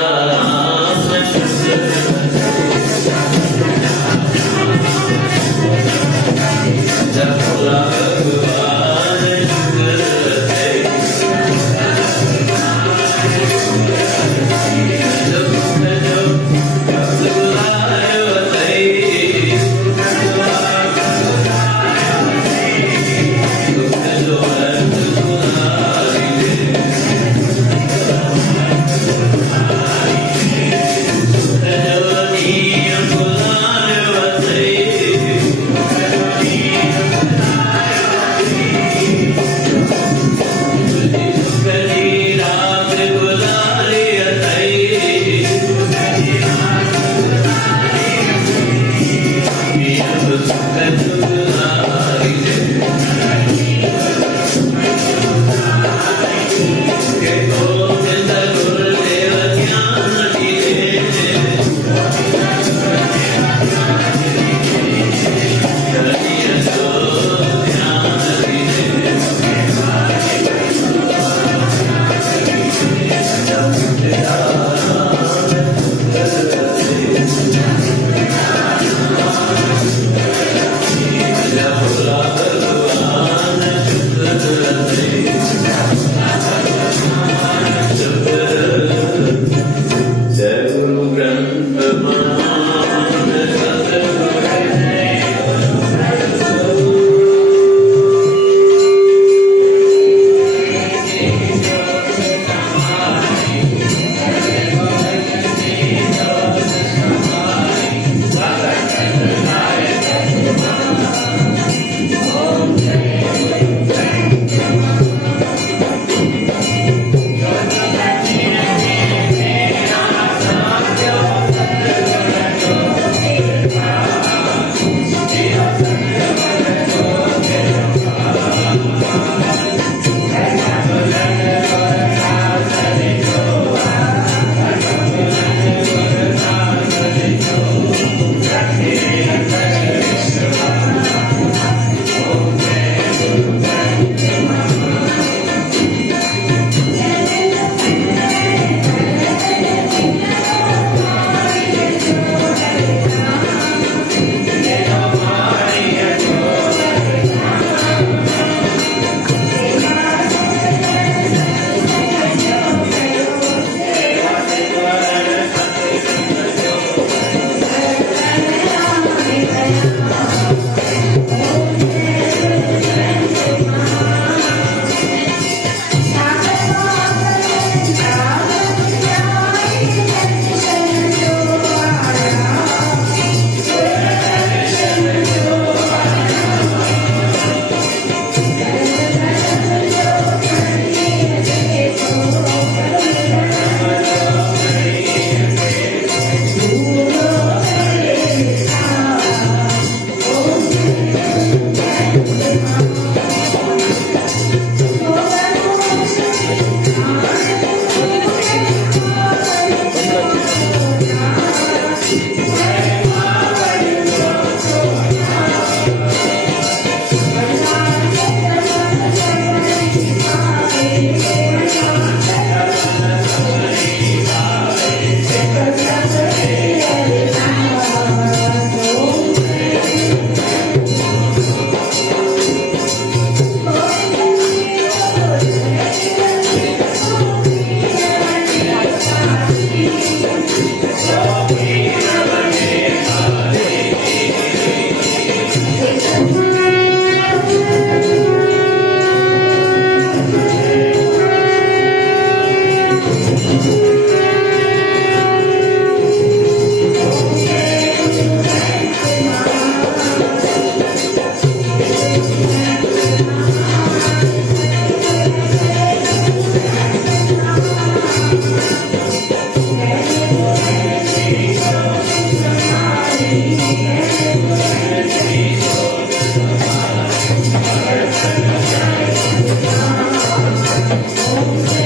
ओम